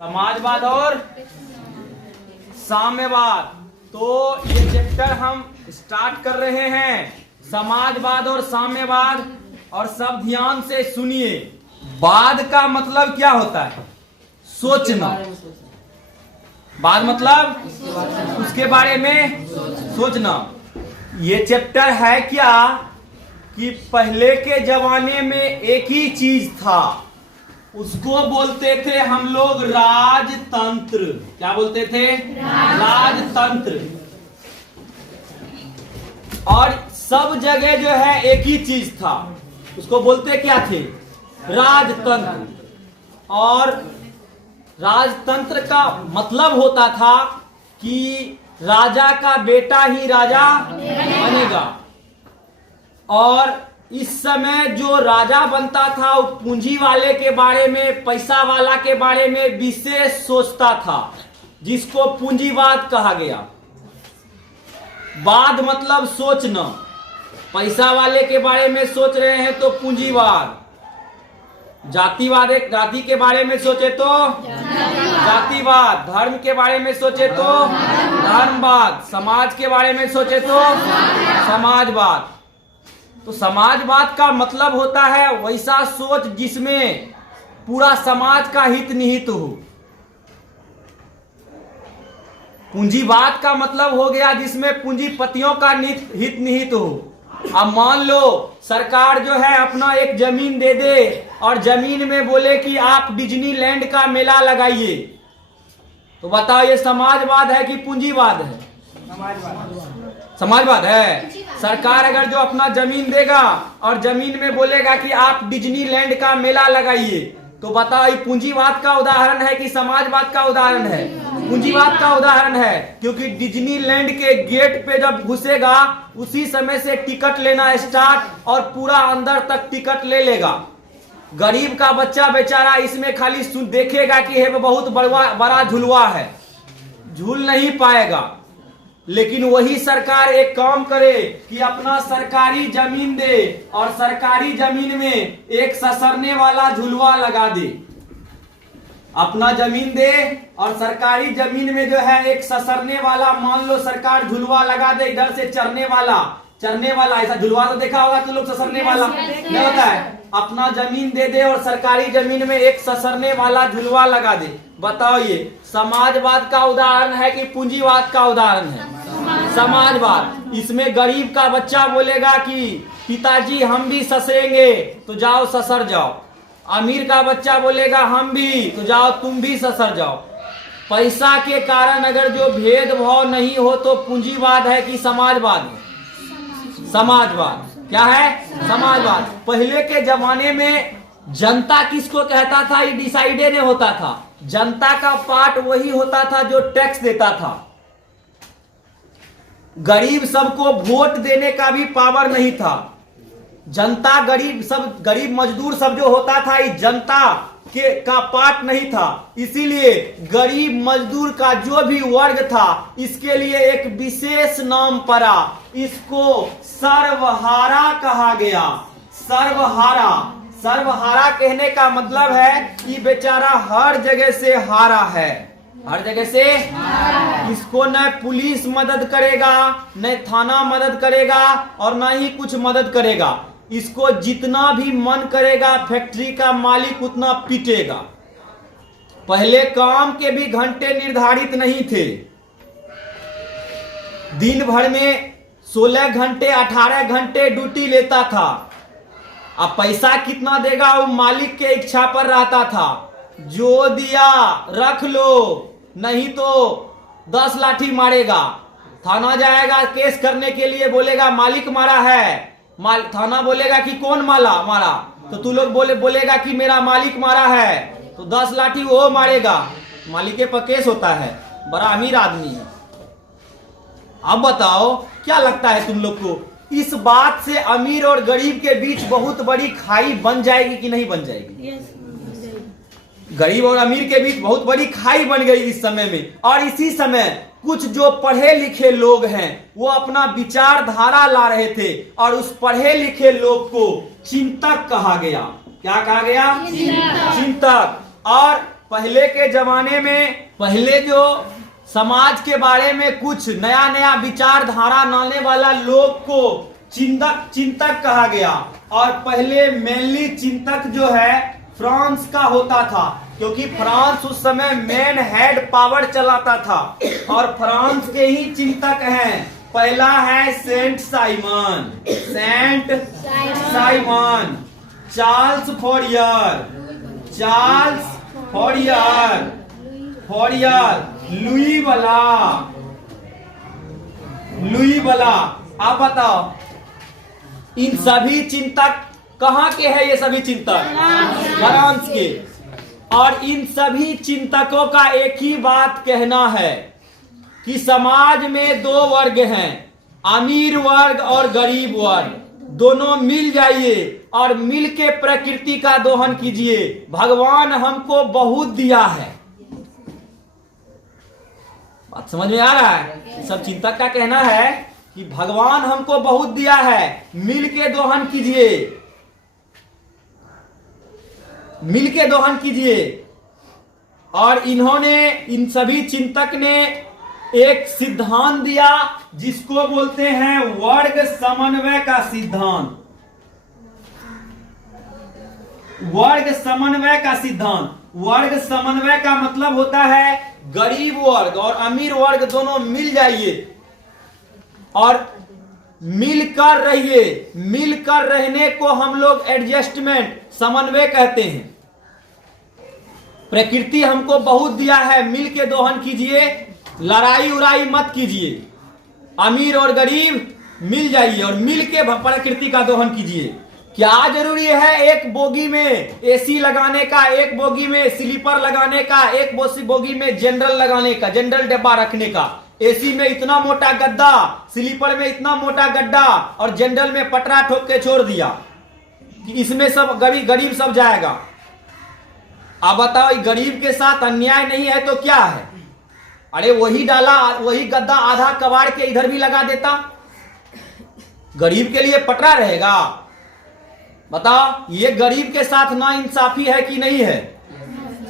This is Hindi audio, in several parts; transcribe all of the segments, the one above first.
समाजवाद और साम्यवाद। तो ये चैप्टर हम स्टार्ट कर रहे हैं, समाजवाद और साम्यवाद। और सब ध्यान से सुनिए, वाद का मतलब क्या होता है? सोचना। वाद मतलब उसके बारे में सोचना। ये चैप्टर है क्या कि पहले के जमाने में एक ही चीज था, उसको बोलते थे हम लोग राजतंत्र। क्या बोलते थे? राजतंत्र। और सब जगह जो है एक ही चीज था, उसको बोलते क्या थे? राजतंत्र। और राजतंत्र का मतलब होता था कि राजा का बेटा ही राजा बनेगा। और इस समय जो राजा बनता था वो पूंजी वाले के बारे में, पैसा वाला के बारे में विशेष सोचता था, जिसको पूंजीवाद कहा गया। वाद मतलब सोचना। पैसा वाले के बारे में सोच रहे हैं तो पूंजीवाद। जातिवाद, एक जाति के बारे में सोचे तो जातिवाद। धर्म के बारे में सोचे तो धर्मवाद। समाज के बारे में सोचे तो समाजवाद। तो समाजवाद का मतलब होता है वैसा सोच जिसमें पूरा समाज का हित निहित हो। पूंजीवाद का मतलब हो गया जिसमें पूंजीपतियों का हित निहित हो। अब मान लो सरकार जो है अपना एक जमीन दे दे और जमीन में बोले कि आप डिज्नीलैंड का मेला लगाइए, तो बताओ ये समाजवाद है कि पूंजीवाद है? समाजवाद है। सरकार अगर जो अपना जमीन देगा और जमीन में बोलेगा कि आप डिज्नीलैंड का मेला लगाइए, तो बताओ ये पूंजीवाद का उदाहरण है कि समाजवाद का उदाहरण है? पूंजीवाद का उदाहरण है, क्योंकि डिज्नीलैंड के गेट पे जब घुसेगा उसी समय से टिकट लेना स्टार्ट और पूरा अंदर तक टिकट ले लेगा। गरीब का बच्चा बेचारा इसमें खाली देखेगा कि ये बहुत बड़ा झुलवा है, झूल नहीं पाएगा। लेकिन वही सरकार एक काम करे कि अपना सरकारी जमीन दे और सरकारी जमीन में एक ससरने वाला झुलवा लगा दे। अपना जमीन दे और सरकारी जमीन में जो है एक ससरने वाला, मान लो सरकार झुलवा लगा दे, इधर से चरने वाला ऐसा झुलवा तो देखा होगा तो लोग, ससरने वाला नहीं होता है। अपना जमीन दे दे और सरकारी जमीन में एक ससरने वाला झुलवा लगा दे। बताओ ये समाजवाद का उदाहरण है कि पूंजीवाद का उदाहरण है? समाजवाद। इसमें गरीब का बच्चा बोलेगा कि पिताजी हम भी ससरेंगे, तो जाओ ससर जाओ। अमीर का बच्चा बोलेगा हम भी, तो जाओ तुम भी ससर जाओ। पैसा के कारण अगर जो भेदभाव नहीं हो तो पूंजीवाद है कि समाजवाद है? समाजवाद। क्या है? समाजवाद। पहले के जमाने में जनता किसको कहता था? ये डिसाइडेड नहीं होता था। जनता का पार्ट वही होता था जो टैक्स देता था। गरीब सबको वोट देने का भी पावर नहीं था। जनता, गरीब मजदूर सब जो होता था ये जनता का पार्ट नहीं था। इसीलिए गरीब मजदूर का जो भी वर्ग था इसके लिए एक विशेष नाम पड़ा, इसको सर्वहारा कहा गया। सर्वहारा। सर्वहारा कहने का मतलब है कि बेचारा हर जगह से हारा है, हर जगह से। इसको न पुलिस मदद करेगा, न थाना मदद करेगा और न ही कुछ मदद करेगा। इसको जितना भी मन करेगा फैक्ट्री का मालिक उतना पीटेगा। पहले काम के भी घंटे निर्धारित नहीं थे। दिन भर में 16 घंटे 18 घंटे ड्यूटी लेता था। अब पैसा कितना देगा वो मालिक के इच्छा पर रहता था। जो दिया रख लो, नहीं तो 10 लाठी मारेगा। थाना जाएगा केस करने के लिए, बोलेगा मालिक मारा है। थाना बोलेगा कि कौन मारा, तो तू लोग बोलेगा कि मेरा मालिक मारा है, तो 10 लाठी वो मारेगा। मालिक पर केस होता है, बड़ा अमीर आदमी है। अब बताओ क्या लगता है तुम लोग को, इस बात से अमीर और गरीब के बीच बहुत बड़ी खाई बन जाएगी कि नहीं बन जाएगी? गरीब और अमीर के बीच बहुत बड़ी खाई बन गई इस समय में। और इसी समय कुछ जो पढ़े लिखे लोग हैं वो अपना विचारधारा ला रहे थे और उस पढ़े लिखे लोग को चिंतक कहा गया। क्या कहा गया? चिंतक। और पहले के जमाने में पहले जो समाज के बारे में कुछ नया नया विचारधारा लाने वाला लोग को चिंतक कहा गया। और पहले मेनली चिंतक जो है फ्रांस का होता था, क्योंकि फ्रांस उस समय मेन हेड पावर चलाता था और फ्रांस के ही चिंतक हैं। पहला है Saint Simon, Charles Fourier, Louis Blanc. आप बताओ इन सभी चिंतक कहाँ के हैं? ये सभी चिंतक फ्रांस के। और इन सभी चिंतकों का एक ही बात कहना है कि समाज में दो वर्ग हैं, अमीर वर्ग और गरीब वर्ग। दोनों मिल जाइए और मिल के प्रकृति का दोहन कीजिए। भगवान हमको बहुत दिया है। बात समझ में आ रहा है? सब चिंतक का कहना है कि भगवान हमको बहुत दिया है, मिल के दोहन कीजिए, मिल के दोहन कीजिए। और इन्होंने, इन सभी चिंतक ने एक सिद्धांत दिया जिसको बोलते हैं वर्ग समन्वय का सिद्धांत। वर्ग समन्वय का सिद्धांत, वर्ग समन्वय का मतलब होता है गरीब वर्ग और अमीर वर्ग दोनों मिल जाइए और मिलकर रहिए। मिलकर रहने को हम लोग एडजस्टमेंट, समन्वय कहते हैं। प्रकृति हमको बहुत दिया है, मिल के दोहन कीजिए, लड़ाई उड़ाई मत कीजिए। अमीर और गरीब मिल जाइए और मिल के प्रकृति का दोहन कीजिए। क्या जरूरी है एक बोगी में एसी लगाने का, एक बोगी में स्लीपर लगाने का, एक बोगी में जनरल लगाने का, जनरल डिब्बा रखने का? एसी में इतना मोटा गद्दा, स्लीपर में इतना मोटा गड्ढा और जनरल में पटरा ठोक के छोड़ दिया कि इसमें सब गरीब सब जाएगा। अब बताओ गरीब के साथ अन्याय नहीं है तो क्या है? अरे वही डाला, वही गद्दा आधा कबाड़ के इधर भी लगा देता, गरीब के लिए पटरा रहेगा? बताओ ये गरीब के साथ नाइंसाफी है कि नहीं है?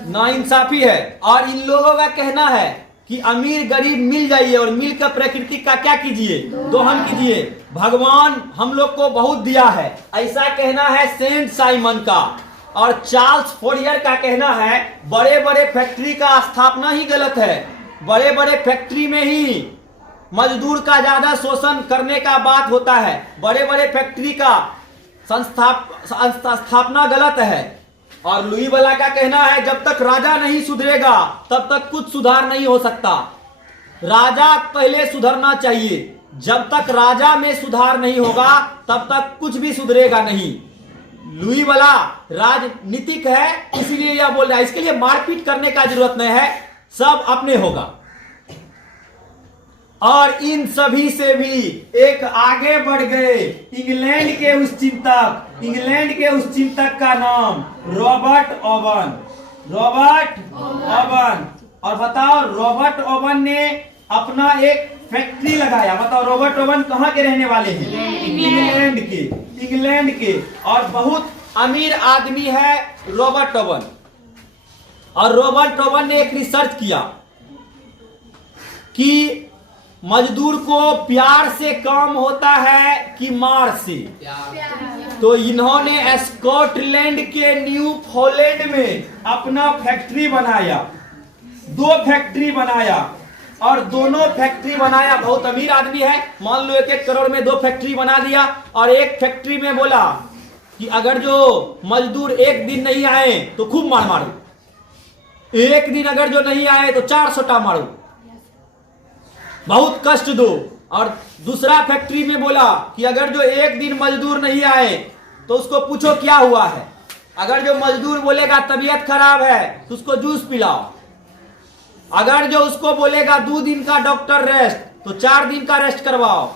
नाइंसाफी है। और इन लोगों का कहना है कि अमीर गरीब मिल जाइए और मिलकर प्रकृति का क्या कीजिए? दोहन कीजिए। भगवान हम लोग को बहुत दिया है, ऐसा कहना है सेंट साइमन का। और चार्ल्स फोरियर का कहना है बड़े बड़े फैक्ट्री का स्थापना ही गलत है। बड़े बड़े फैक्ट्री में ही मजदूर का ज्यादा शोषण करने का बात होता है। बड़े बड़े फैक्ट्री का स्थापना गलत है। और लुई वाला का कहना है जब तक राजा नहीं सुधरेगा तब तक कुछ सुधार नहीं हो सकता। राजा पहले सुधरना चाहिए, जब तक राजा में सुधार नहीं होगा तब तक कुछ भी सुधरेगा नहीं। लुई वाला राजनीतिक है इसलिए यह बोल रहा है, इसके लिए मारपीट करने का जरूरत नहीं है, सब अपने होगा। और इन सभी से भी एक आगे बढ़ गए इंग्लैंड के उस चिंतक का नाम रॉबर्ट ओवन। और बताओ रॉबर्ट ओवन ने अपना एक फैक्ट्री लगाया। बताओ रॉबर्ट ओवन कहाँ के रहने वाले हैं? इंग्लैंड के। और बहुत अमीर आदमी है रॉबर्ट ओवन। और रॉबर्ट ओवन ने एक रिसर्च किया कि मजदूर को प्यार से काम होता है कि मार से। तो इन्होंने स्कॉटलैंड के न्यू फॉलैंड में अपना फैक्ट्री बनाया, 2 फैक्ट्री बनाया। और दोनों फैक्ट्री बनाया, बहुत अमीर आदमी है, मान लो 1-1 करोड़ में 2 फैक्ट्री बना दिया। और एक फैक्ट्री में बोला कि अगर जो मजदूर एक दिन नहीं आए तो खूब मार मारो, एक दिन अगर जो नहीं आए तो 4 सोटा मारो, बहुत कष्ट दो। और दूसरा फैक्ट्री में बोला कि अगर जो एक दिन मजदूर नहीं आए तो उसको पूछो क्या हुआ है। अगर जो मजदूर बोलेगा तबीयत खराब है तो उसको जूस पिलाओ। अगर जो उसको बोलेगा 2 दिन का डॉक्टर रेस्ट तो 4 दिन का रेस्ट करवाओ।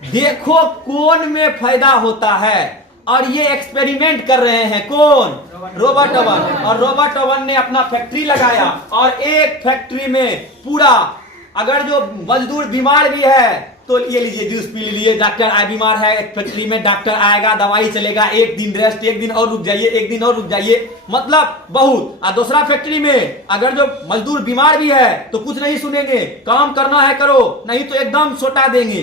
देखो कौन में फायदा होता है। और ये एक्सपेरिमेंट कर रहे हैं कौन? Robert oven. और रॉबर्ट ओवन ने अपना फैक्ट्री लगाया और एक फैक्ट्री में पूरा, अगर जो मजदूर बीमार भी है तो ये लीजिए जूस पी लीजिए, डॉक्टर आए बीमार है फैक्ट्री में, डॉक्टर आएगा दवाई चलेगा, एक दिन रेस्ट, एक दिन और रुक जाइए, एक दिन और रुक जाइए, मतलब बहुत। और दूसरा फैक्ट्री में अगर जो मजदूर बीमार भी है तो कुछ नहीं सुनेंगे, काम करना है करो, नहीं तो एकदम सोटा देंगे।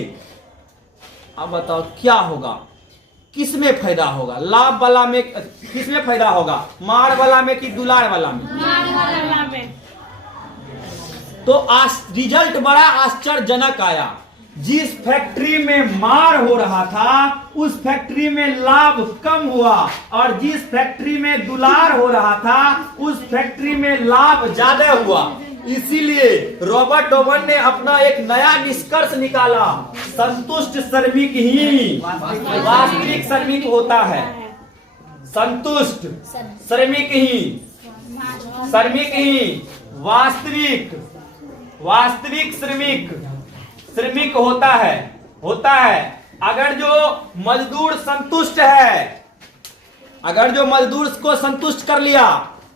अब बताओ क्या होगा, किसमें फायदा होगा? लाभ वाला में किसमें फायदा होगा, मार वाला में कि दुलार वाला में? मार वाला में। तो रिजल्ट बड़ा आश्चर्यजनक आया। जिस फैक्ट्री में मार हो रहा था उस फैक्ट्री में लाभ कम हुआ, और जिस फैक्ट्री में दुलार हो रहा था उस फैक्ट्री में लाभ ज्यादा हुआ। इसीलिए रॉबर्ट ओवन ने अपना एक नया निष्कर्ष निकाला, संतुष्ट श्रमिक ही वास्तविक श्रमिक होता है। संतुष्ट श्रमिक ही वास्तविक श्रमिक होता है। अगर जो मजदूर संतुष्ट है, अगर जो मजदूर को संतुष्ट कर लिया,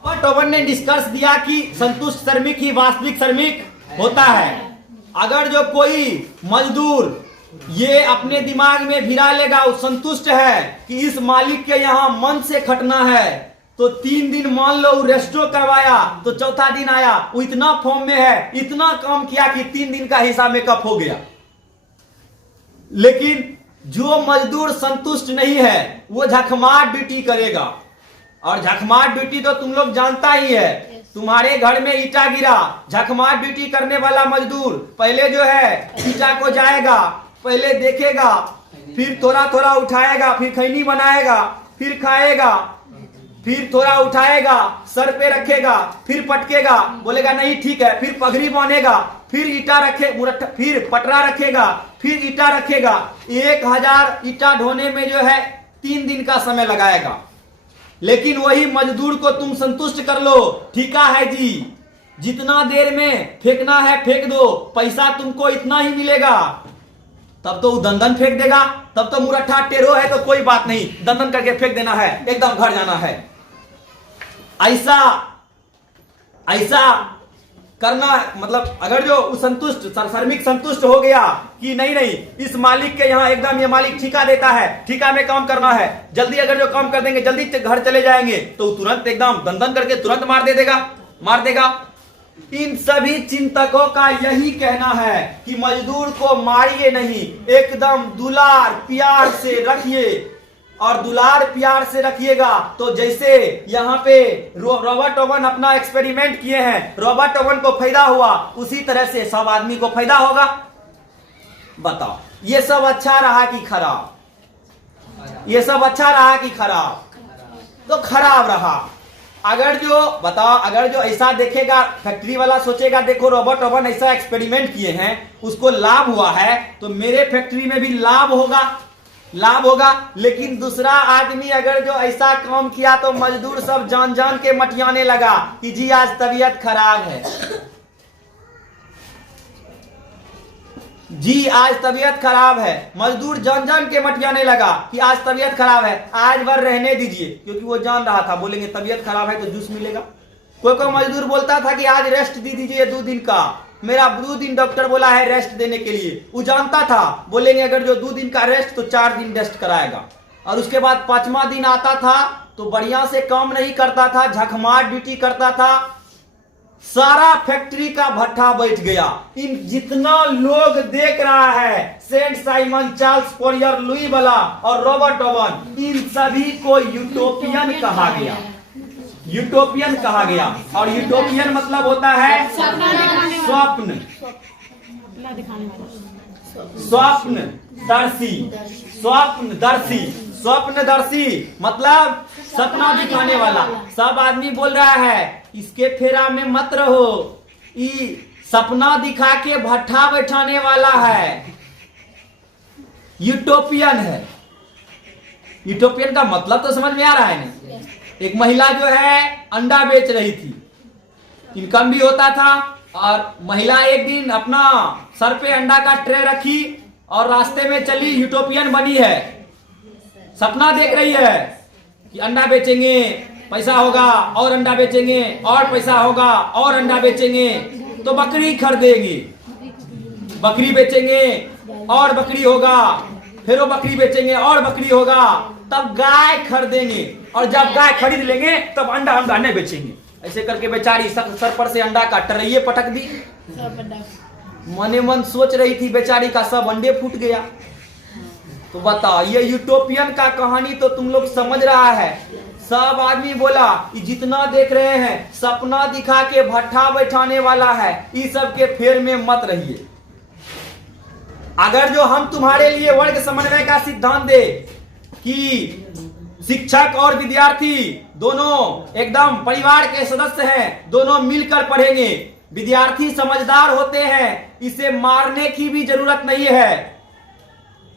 रॉबर्ट ओवन ने निष्कर्ष दिया कि संतुष्ट श्रमिक ही वास्तविक श्रमिक होता है। अगर जो कोई मजदूर ये अपने दिमाग में भिरा लेगा, वो संतुष्ट है कि इस मालिक के यहाँ मन से खटना है, तो 3 दिन मान लो रेस्टो करवाया, तो चौथा दिन आया वो इतना फॉर्म में है, इतना काम किया कि 3 दिन का हिसाब मेकअप हो गया। लेकिन जो मजदूर संतुष्ट नहीं है वो झकमार ड्यूटी करेगा, और झकमार ड्यूटी तो तुम लोग जानता ही है। तुम्हारे घर में ईटा गिरा, झकमार ड्यूटी करने वाला मजदूर पहले जो है ईटा को जाएगा, पहले देखेगा, फिर थोड़ा थोड़ा उठाएगा, फिर खैनी बनाएगा, फिर खाएगा, फिर थोड़ा उठाएगा, सर पे रखेगा, फिर पटकेगा, बोलेगा नहीं ठीक है, फिर पगड़ी बांधेगा, फिर ईटा फिर पटरा रखेगा, फिर ईटा रखेगा। 1000 ईटा ढोने में जो है 3 दिन का समय लगाएगा। लेकिन वही मजदूर को तुम संतुष्ट कर लो, ठीका है जी, जितना देर में फेंकना है फेंक दो, पैसा तुमको इतना ही मिलेगा, तब तो वो दंदन फेंक देगा। तब तो मुरट्ठा टेढ़ो है तो कोई बात नहीं, दंदन करके फेंक देना है, एकदम घर जाना है। ऐसा करना, मतलब अगर जो श्रमिक संतुष्ट हो गया कि नहीं इस मालिक के यहाँ एकदम ये मालिक ठेका देता है, ठेका में काम करना है, जल्दी अगर जो काम कर देंगे जल्दी घर चले जाएंगे, तो तुरंत एकदम दंदन करके तुरंत मार देगा। इन सभी चिंतकों का यही कहना है कि मजदूर को मारिए नहीं, एकदम दुलार प्यार से रखिए, और दुलार प्यार से रखिएगा तो जैसे यहाँ पे रॉबर्ट ओवन अपना एक्सपेरिमेंट किए हैं, रॉबर्ट ओवन को फायदा हुआ, उसी तरह से सब आदमी को फायदा होगा। बताओ ये सब अच्छा रहा कि खराब? ये सब अच्छा रहा कि खराब? तो खराब रहा। अगर जो ऐसा देखेगा, फैक्ट्री वाला सोचेगा देखो रॉबर्ट ओवन ऐसा एक्सपेरिमेंट किए हैं, उसको लाभ हुआ है, तो मेरे फैक्ट्री में भी लाभ होगा। लेकिन दूसरा आदमी अगर जो ऐसा काम किया तो मजदूर सब जान जान के मटियाने लगा कि जी आज तबीयत खराब है, जी आज तबीयत खराब है। मजदूर जान जान के मटियाने लगा कि आज तबीयत खराब है, आज भर रहने दीजिए, क्योंकि वो जान रहा था बोलेंगे तबीयत खराब है तो जूस मिलेगा। कोई मजदूर बोलता था कि आज रेस्ट दे दीजिए 2 दिन का, मेरा 2 दिन डॉक्टर बोला है रेस्ट देने के लिए। वो जानता था बोलेंगे अगर जो 2 दिन का रेस्ट तो 4 दिन रेस्ट कराएगा। और उसके बाद 5वां दिन आता था तो बढ़िया से काम नहीं करता था, झकमार ड्यूटी करता था, सारा फैक्ट्री का भट्ठा बैठ गया। इन जितना लोग देख रहा है, Saint Simon, Charles Fourier, Louis वाला और रॉबर्ट ओवन, इन सभी को यूटोपियन कहा गया। यूटोपियन कहा गया, और यूटोपियन मतलब होता है स्वप्नदर्शी मतलब सपना दिखाने वाला। सब आदमी बोल रहा है इसके फेरा में मत रहो, ये सपना दिखा के भट्ठा बैठाने वाला है, यूटोपियन है। यूटोपियन का मतलब तो समझ में आ रहा है ना? एक महिला जो है अंडा बेच रही थी, इनकम भी होता था, और महिला एक दिन अपना सर पे अंडा का ट्रे रखी और रास्ते में चली, यूटोपियन बनी है, सपना देख रही है कि अंडा बेचेंगे पैसा होगा, और अंडा बेचेंगे और पैसा होगा, और अंडा बेचेंगे तो बकरी खरीदेंगे, बकरी बेचेंगे और बकरी होगा, फिर वो बकरी बेचेंगे और बकरी होगा, तब गाय खरीदेंगे, और जब गाय खरीद लेंगे तब अंडा नहीं बेचेंगे। ऐसे करके बेचारी सर पर से अंडा का टरइये पटक दी। मने मन सोच रही थी बेचारी का सब अंडे फूट गया। तो बताओ, ये यूटोपियन का कहानी तो तुम लोग समझ रहा है। सब आदमी बोला कि जितना देख रहे हैं सपना दिखा के भट्ठा बैठाने वाला है, इस सब के फेर में मत रहिए। अगर जो हम तुम्हारे लिए वर्ग समन्वय का सिद्धांत दे कि शिक्षक और विद्यार्थी दोनों एकदम परिवार के सदस्य हैं, दोनों मिलकर पढ़ेंगे, विद्यार्थी समझदार होते हैं, इसे मारने की भी जरूरत नहीं है,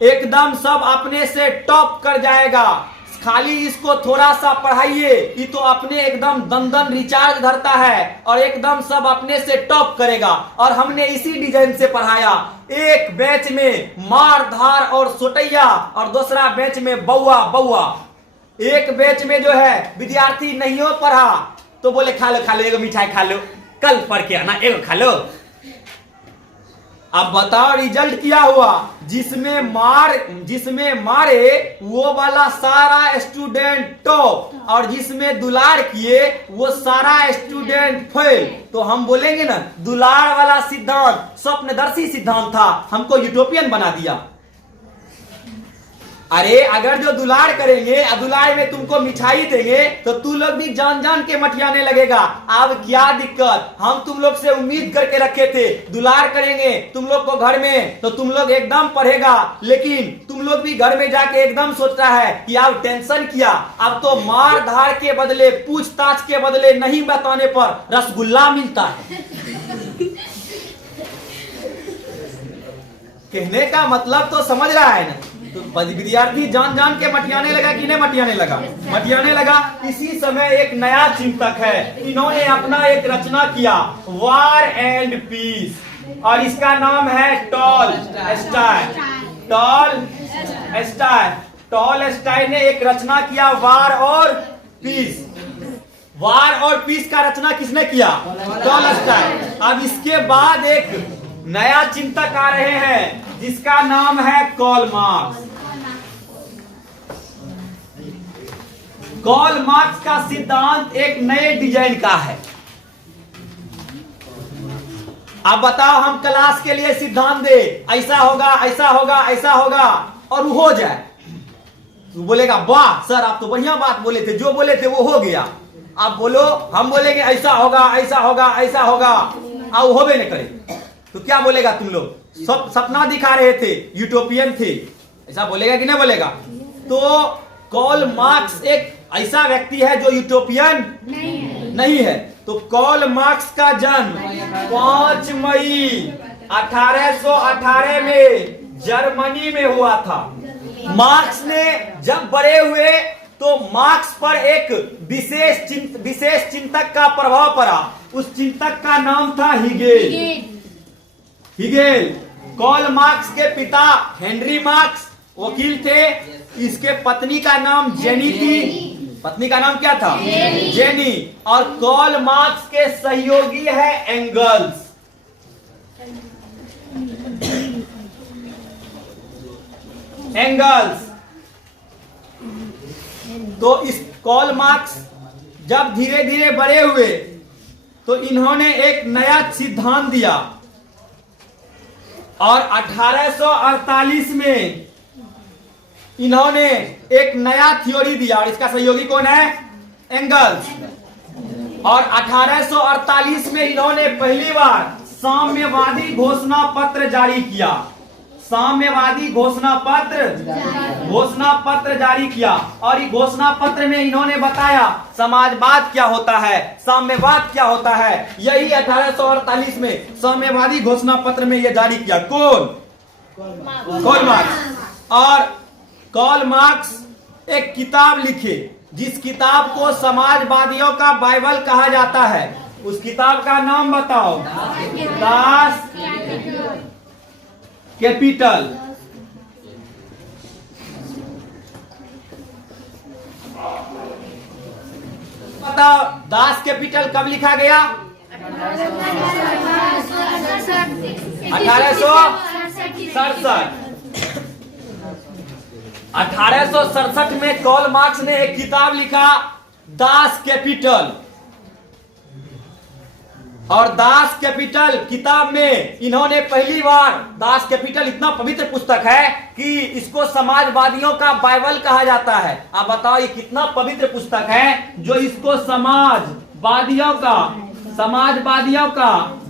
एकदम सब अपने से टॉप कर जाएगा, खाली इसको थोड़ा सा पढ़ाइए, ये तो अपने एकदम दंदन रिचार्ज धरता है और एकदम सब अपने से टॉप करेगा। और हमने इसी डिजाइन से पढ़ाया, एक बैच में मार धार और सोटैया और दूसरा बैच में बउआ बउआ। एक बैच में जो है विद्यार्थी नहीं हो पढ़ा तो बोले खा लो एगो मिठाई खा लो, कल पढ़ के आना एगो खा लो। अब बताओ रिजल्ट क्या हुआ? जिसमें मारे वो वाला सारा स्टूडेंट टॉप और जिसमें दुलार किए वो सारा स्टूडेंट फेल। तो हम बोलेंगे ना दुलार वाला सिद्धांत स्वप्नदर्शी सिद्धांत था, हमको यूटोपियन बना दिया। अरे अगर जो दुलार करेंगे, दुलार में तुमको मिठाई देंगे तो तू लोग भी जान जान के मटियाने लगेगा। अब क्या दिक्कत, हम तुम लोग से उम्मीद करके रखे थे दुलार करेंगे तुम लोग को घर में तो तुम लोग एकदम पढ़ेगा, लेकिन तुम लोग भी घर में जाके एकदम सोचता है कि अब टेंशन किया, अब तो मार धार के बदले पूछताछ के बदले नहीं बताने पर रसगुल्ला मिलता है। कहने का मतलब तो समझ रहा है ना। तो विद्यार्थी जान जान के मटियाने लगा कि नहीं मटियाने लगा? मटियाने लगा। इसी समय एक नया चिंतक है, इन्होंने अपना एक रचना किया वार एंड पीस, और इसका नाम है टॉलस्टॉय। टॉलस्टॉय ने एक रचना किया वार और पीस। वार और पीस का रचना किसने किया? टॉलस्टॉय। अब इसके बाद एक नया चिंतक आ रहे हैं जिसका नाम है कार्ल मार्क्स। कार्ल मार्क्स का सिद्धांत एक नए डिजाइन का है। अब बताओ हम क्लास के लिए सिद्धांत दे ऐसा होगा ऐसा होगा ऐसा होगा और हो जाए, तो बोलेगा वाह सर आप तो बढ़िया बात बोले थे, जो बोले थे वो हो गया। आप बोलो हम बोलेंगे ऐसा होगा ऐसा होगा ऐसा होगा, अब होबे न करे तो क्या बोलेगा तुम लोग? सब सपना दिखा रहे थे, यूटोपियन थे, ऐसा बोलेगा कि नहीं बोलेगा? तो कार्ल मार्क्स एक ऐसा व्यक्ति है जो यूटोपियन नहीं है। तो कार्ल मार्क्स का जन्म 5 मई 1818 में जर्मनी में हुआ था। मार्क्स ने जब बड़े हुए तो मार्क्स पर एक विशेष चिंतक का प्रभाव पड़ा। उस चिंतक का नाम था हिगेल। कार्ल मार्क्स के पिता हेनरी मार्क्स वकील थे, इसके पत्नी का नाम जेनी थी। पत्नी का नाम क्या था? जेनी। और कार्ल मार्क्स के सहयोगी है एंगल्स। तो इस कार्ल मार्क्स जब धीरे धीरे बड़े हुए तो इन्होंने एक नया सिद्धांत दिया और 1848 में इन्होंने एक नया थ्योरी दिया और इसका सहयोगी कौन है? एंगल्स। और 1848 में इन्होंने पहली बार साम्यवादी घोषणा पत्र जारी किया। साम्यवादी घोषणा पत्र जारी किया और इस घोषणा पत्र में इन्होंने बताया समाजवाद क्या होता है, साम्यवाद क्या होता है। यही 1848 में साम्यवादी घोषणा पत्र में यह जारी किया। कौन? Karl Marx. और कार्ल मार्क्स एक किताब लिखे जिस किताब को समाजवादियों का बाइबल कहा जाता है। उस किताब का नाम बताओ? Das Kapital. बताओ दास कैपिटल कब लिखा गया? 1800 67। 1867 में कार्ल मार्क्स ने एक किताब लिखा दास कैपिटल, और दास कैपिटल किताब में इन्होंने पहली बार, दास कैपिटल इतना पवित्र पुस्तक है कि इसको समाजवादियों का बाइबल कहा जाता है। आप बताओ ये कितना पवित्र पुस्तक है जो इसको समाजवादियों का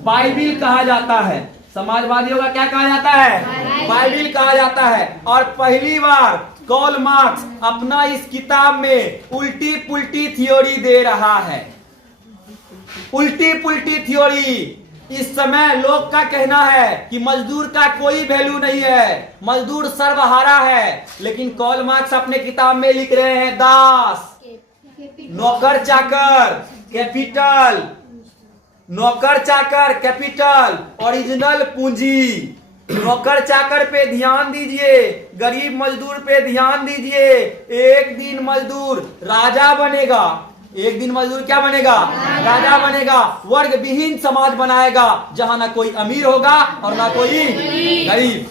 बाइबिल कहा जाता है। समाजवादियों का क्या कहा जाता है? बाइबिल कहा जाता है। और पहली बार कार्ल मार्क्स अपना इस किताब में उल्टी पुल्टी थ्योरी दे रहा है। उल्टी पुल्टी थ्योरी। इस समय लोग का कहना है कि मजदूर का कोई वैल्यू नहीं है, मजदूर सर्वहारा है, लेकिन कार्ल मार्क्स अपने किताब में लिख रहे हैं दास, नौकर चाकर, कैपिटल, नौकर चाकर, कैपिटल, ओरिजिनल पूंजी। नौकर चाकर पे ध्यान दीजिए, गरीब मजदूर पे ध्यान दीजिए। एक दिन मजदूर राजा बनेगा, एक दिन मजदूर क्या बनेगा? राजा बनेगा। वर्ग विहीन समाज बनाएगा जहां ना कोई अमीर होगा और ना कोई गरीब।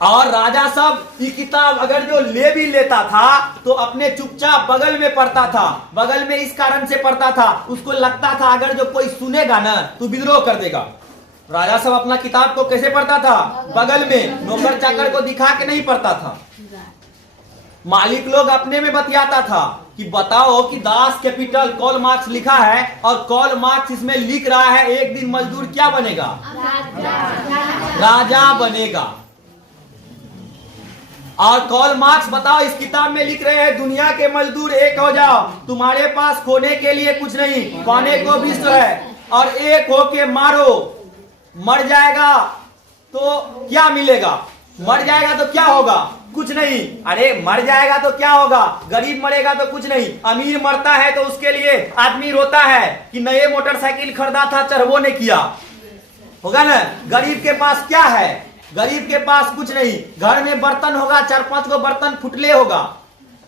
और राजा सब ये किताब अगर जो ले भी लेता था तो अपने चुपचाप बगल में पढ़ता था। बगल में इस कारण से पढ़ता था, उसको लगता था अगर जो कोई सुनेगा ना तो विद्रोह कर देगा। राजा सब अपना किताब को कैसे पढ़ता था? बगल में, नौकर चाकर को दिखा के नहीं पढ़ता था। मालिक लोग अपने में बतियाता था कि बताओ कि दास कैपिटल कार्ल मार्क्स लिखा है और कार्ल मार्क्स इसमें लिख रहा है एक दिन मजदूर क्या बनेगा? राजा बनेगा। और कार्ल मार्क्स बताओ इस किताब में लिख रहे हैं दुनिया के मजदूर एक हो जाओ, तुम्हारे पास खोने के लिए कुछ नहीं, पाने को विश्व है, और एक होके मारो। मर जाएगा तो क्या मिलेगा? मर जाएगा तो क्या होगा? कुछ नहीं। अरे मर जाएगा तो क्या होगा? गरीब मरेगा तो कुछ नहीं। अमीर मरता है तो उसके लिए आदमी रोता है कि नए मोटरसाइकिल खरीदा था, चढ़वो ने किया, होगा ना। गरीब के पास क्या है? गरीब के पास कुछ नहीं। घर में बर्तन होगा, 4-5 गो बर्तन फुटले होगा,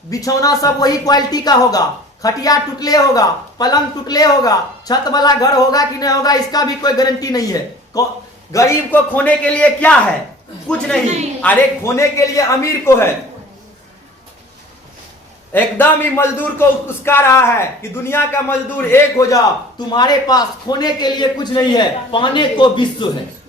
बिछौना सब वही क्वालिटी का होगा, खटिया टुटले होगा, पलंग टुटले होगा, छत वाला घर होगा कि नहीं होगा इसका भी कोई गारंटी नहीं है। गरीब को खोने के लिए क्या है? कुछ नहीं। अरे खोने के लिए अमीर को है। एकदम ही मजदूर को उसका रहा है कि दुनिया का मजदूर एक हो जाओ, तुम्हारे पास खोने के लिए कुछ नहीं है, पाने को विश्व है।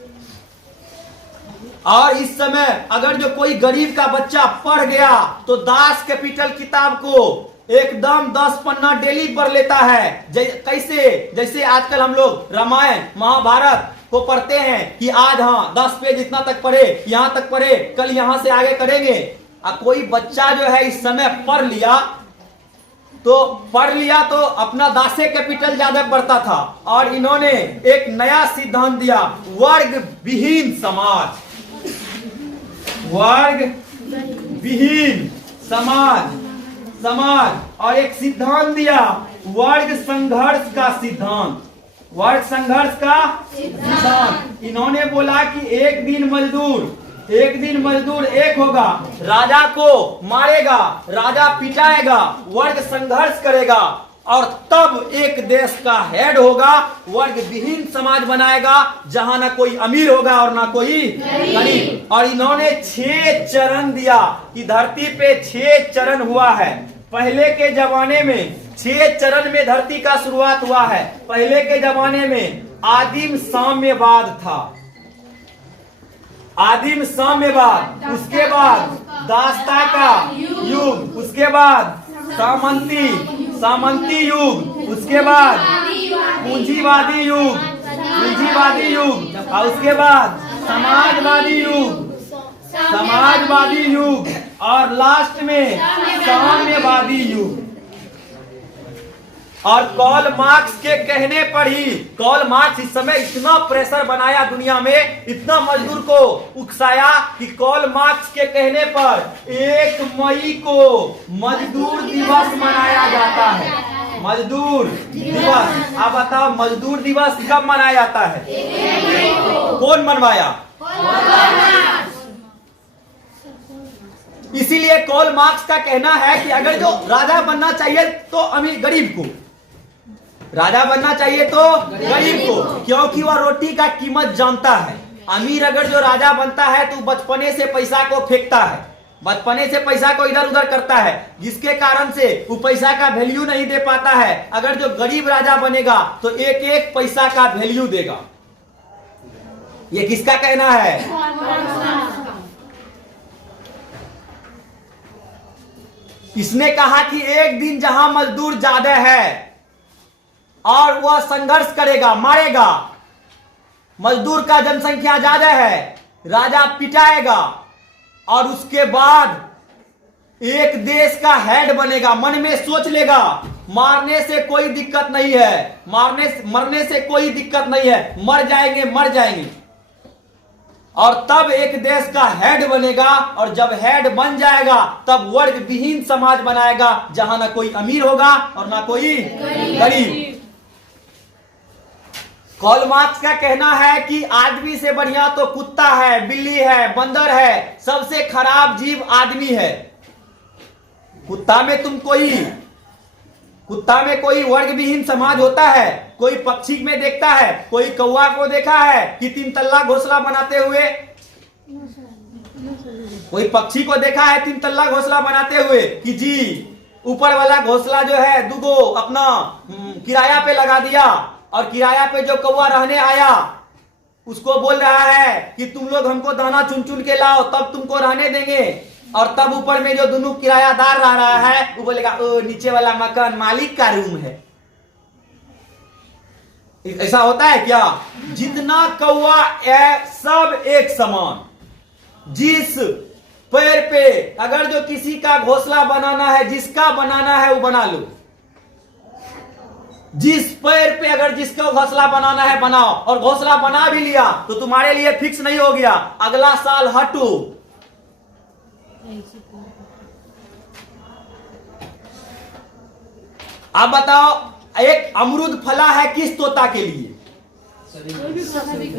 और इस समय अगर जो कोई गरीब का बच्चा पढ़ गया तो दास कैपिटल किताब को एकदम 10 पन्ना डेली पढ़ लेता है। कैसे? जैसे आजकल हम लोग रामायण महाभारत को पढ़ते हैं कि आज हाँ 10 पेज इतना तक पढ़े, यहां तक पढ़े, कल यहां से आगे करेंगे। कोई बच्चा जो है इस समय पढ़ लिया तो अपना दासे कैपिटल ज्यादा पढ़ता था। और इन्होंने एक नया सिद्धांत दिया, वर्ग विहीन समाज। वर्ग विहीन समाज और एक सिद्धांत दिया वर्ग संघर्ष का सिद्धांत। वर्ग संघर्ष का सिद्धांत। इन्होंने बोला कि एक दिन मजदूर एक होगा, राजा को मारेगा, राजा पिटाएगा, वर्ग संघर्ष करेगा और तब एक देश का हेड होगा, वर्ग विहीन समाज बनाएगा जहां ना कोई अमीर होगा और ना कोई गरीब। और इन्होंने 6 चरण दिया कि धरती पे 6 चरण हुआ है। पहले के जमाने में 6 चरण में धरती का शुरुआत हुआ है। पहले के जमाने में आदिम साम्यवाद था, आदिम साम्यवाद, उसके बाद दासता का युग, उसके बाद सामंती युग, उसके बाद पूंजीवादी युग और उसके बाद समाजवादी युग और लास्ट में साम्यवादी युग। और कार्ल मार्क्स के कहने पर ही, कार्ल मार्क्स इस समय इतना प्रेशर बनाया दुनिया में, इतना मजदूर को उकसाया कि कार्ल मार्क्स के कहने पर 1 मई को मजदूर दिवस मनाया जाता है। मजदूर दिवस। आप बताओ मजदूर दिवस कब मनाया जाता है? कौन मनवाया? इसीलिए कार्ल मार्क्स का कहना है कि अगर जो राजा बनना चाहिए तो अमीर गरीब को, राजा बनना चाहिए तो गरीब को, क्योंकि वह रोटी का कीमत जानता है। अमीर अगर जो राजा बनता है तो बचपने से पैसा को फेंकता है, बचपने से पैसा को इधर उधर करता है, जिसके कारण से वो पैसा का वैल्यू नहीं दे पाता है। अगर जो गरीब राजा बनेगा तो एक एक पैसा का वैल्यू देगा। ये किसका कहना है? इसने कहा कि एक दिन जहां मजदूर ज्यादा है और वह संघर्ष करेगा, मारेगा, मजदूर का जनसंख्या ज्यादा है, राजा पिटाएगा और उसके बाद एक देश का हेड बनेगा। मन में सोच लेगा मारने से कोई दिक्कत नहीं है, मरने से कोई दिक्कत नहीं है, मर जाएंगे मर जाएंगे, और तब एक देश का हेड बनेगा। और जब हेड बन जाएगा तब वर्ग विहीन समाज बनाएगा, जहां ना कोई अमीर होगा और ना कोई गरीब। कार्ल मार्क्स का कहना है कि आदमी से बढ़िया तो कुत्ता है, बिल्ली है, बंदर है, सबसे खराब जीव आदमी है। कुत्ता में कोई वर्ग विहीन समाज होता है? कोई पक्षी में देखता है? कोई कौवा को देखा है कि 3 तल्ला घोंसला बनाते हुए? कोई पक्षी को देखा है 3 तल्ला घोंसला बनाते हुए कि जी ऊपर वाला घोंसला जो है दुगो अपना किराया पे लगा दिया, और किराया पे जो कौवा रहने आया उसको बोल रहा है कि तुम लोग हमको दाना चुन चुन के लाओ तब तुमको रहने देंगे, और तब ऊपर में जो दोनों किरायादार रह रहा है वो बोलेगा ओ नीचे वाला मकान मालिक का रूम है। ऐसा होता है क्या? जितना कौवा सब एक समान। जिस पेड़ पे अगर जो किसी का घोंसला बनाना है, जिसका बनाना है वो बना लो। जिस पेड़ पे अगर जिसका घोंसला बनाना है बनाओ, और घोंसला बना भी लिया तो तुम्हारे लिए फिक्स नहीं हो गया, अगला साल हटो। आप बताओ एक अमरूद फला है किस तोता के लिए?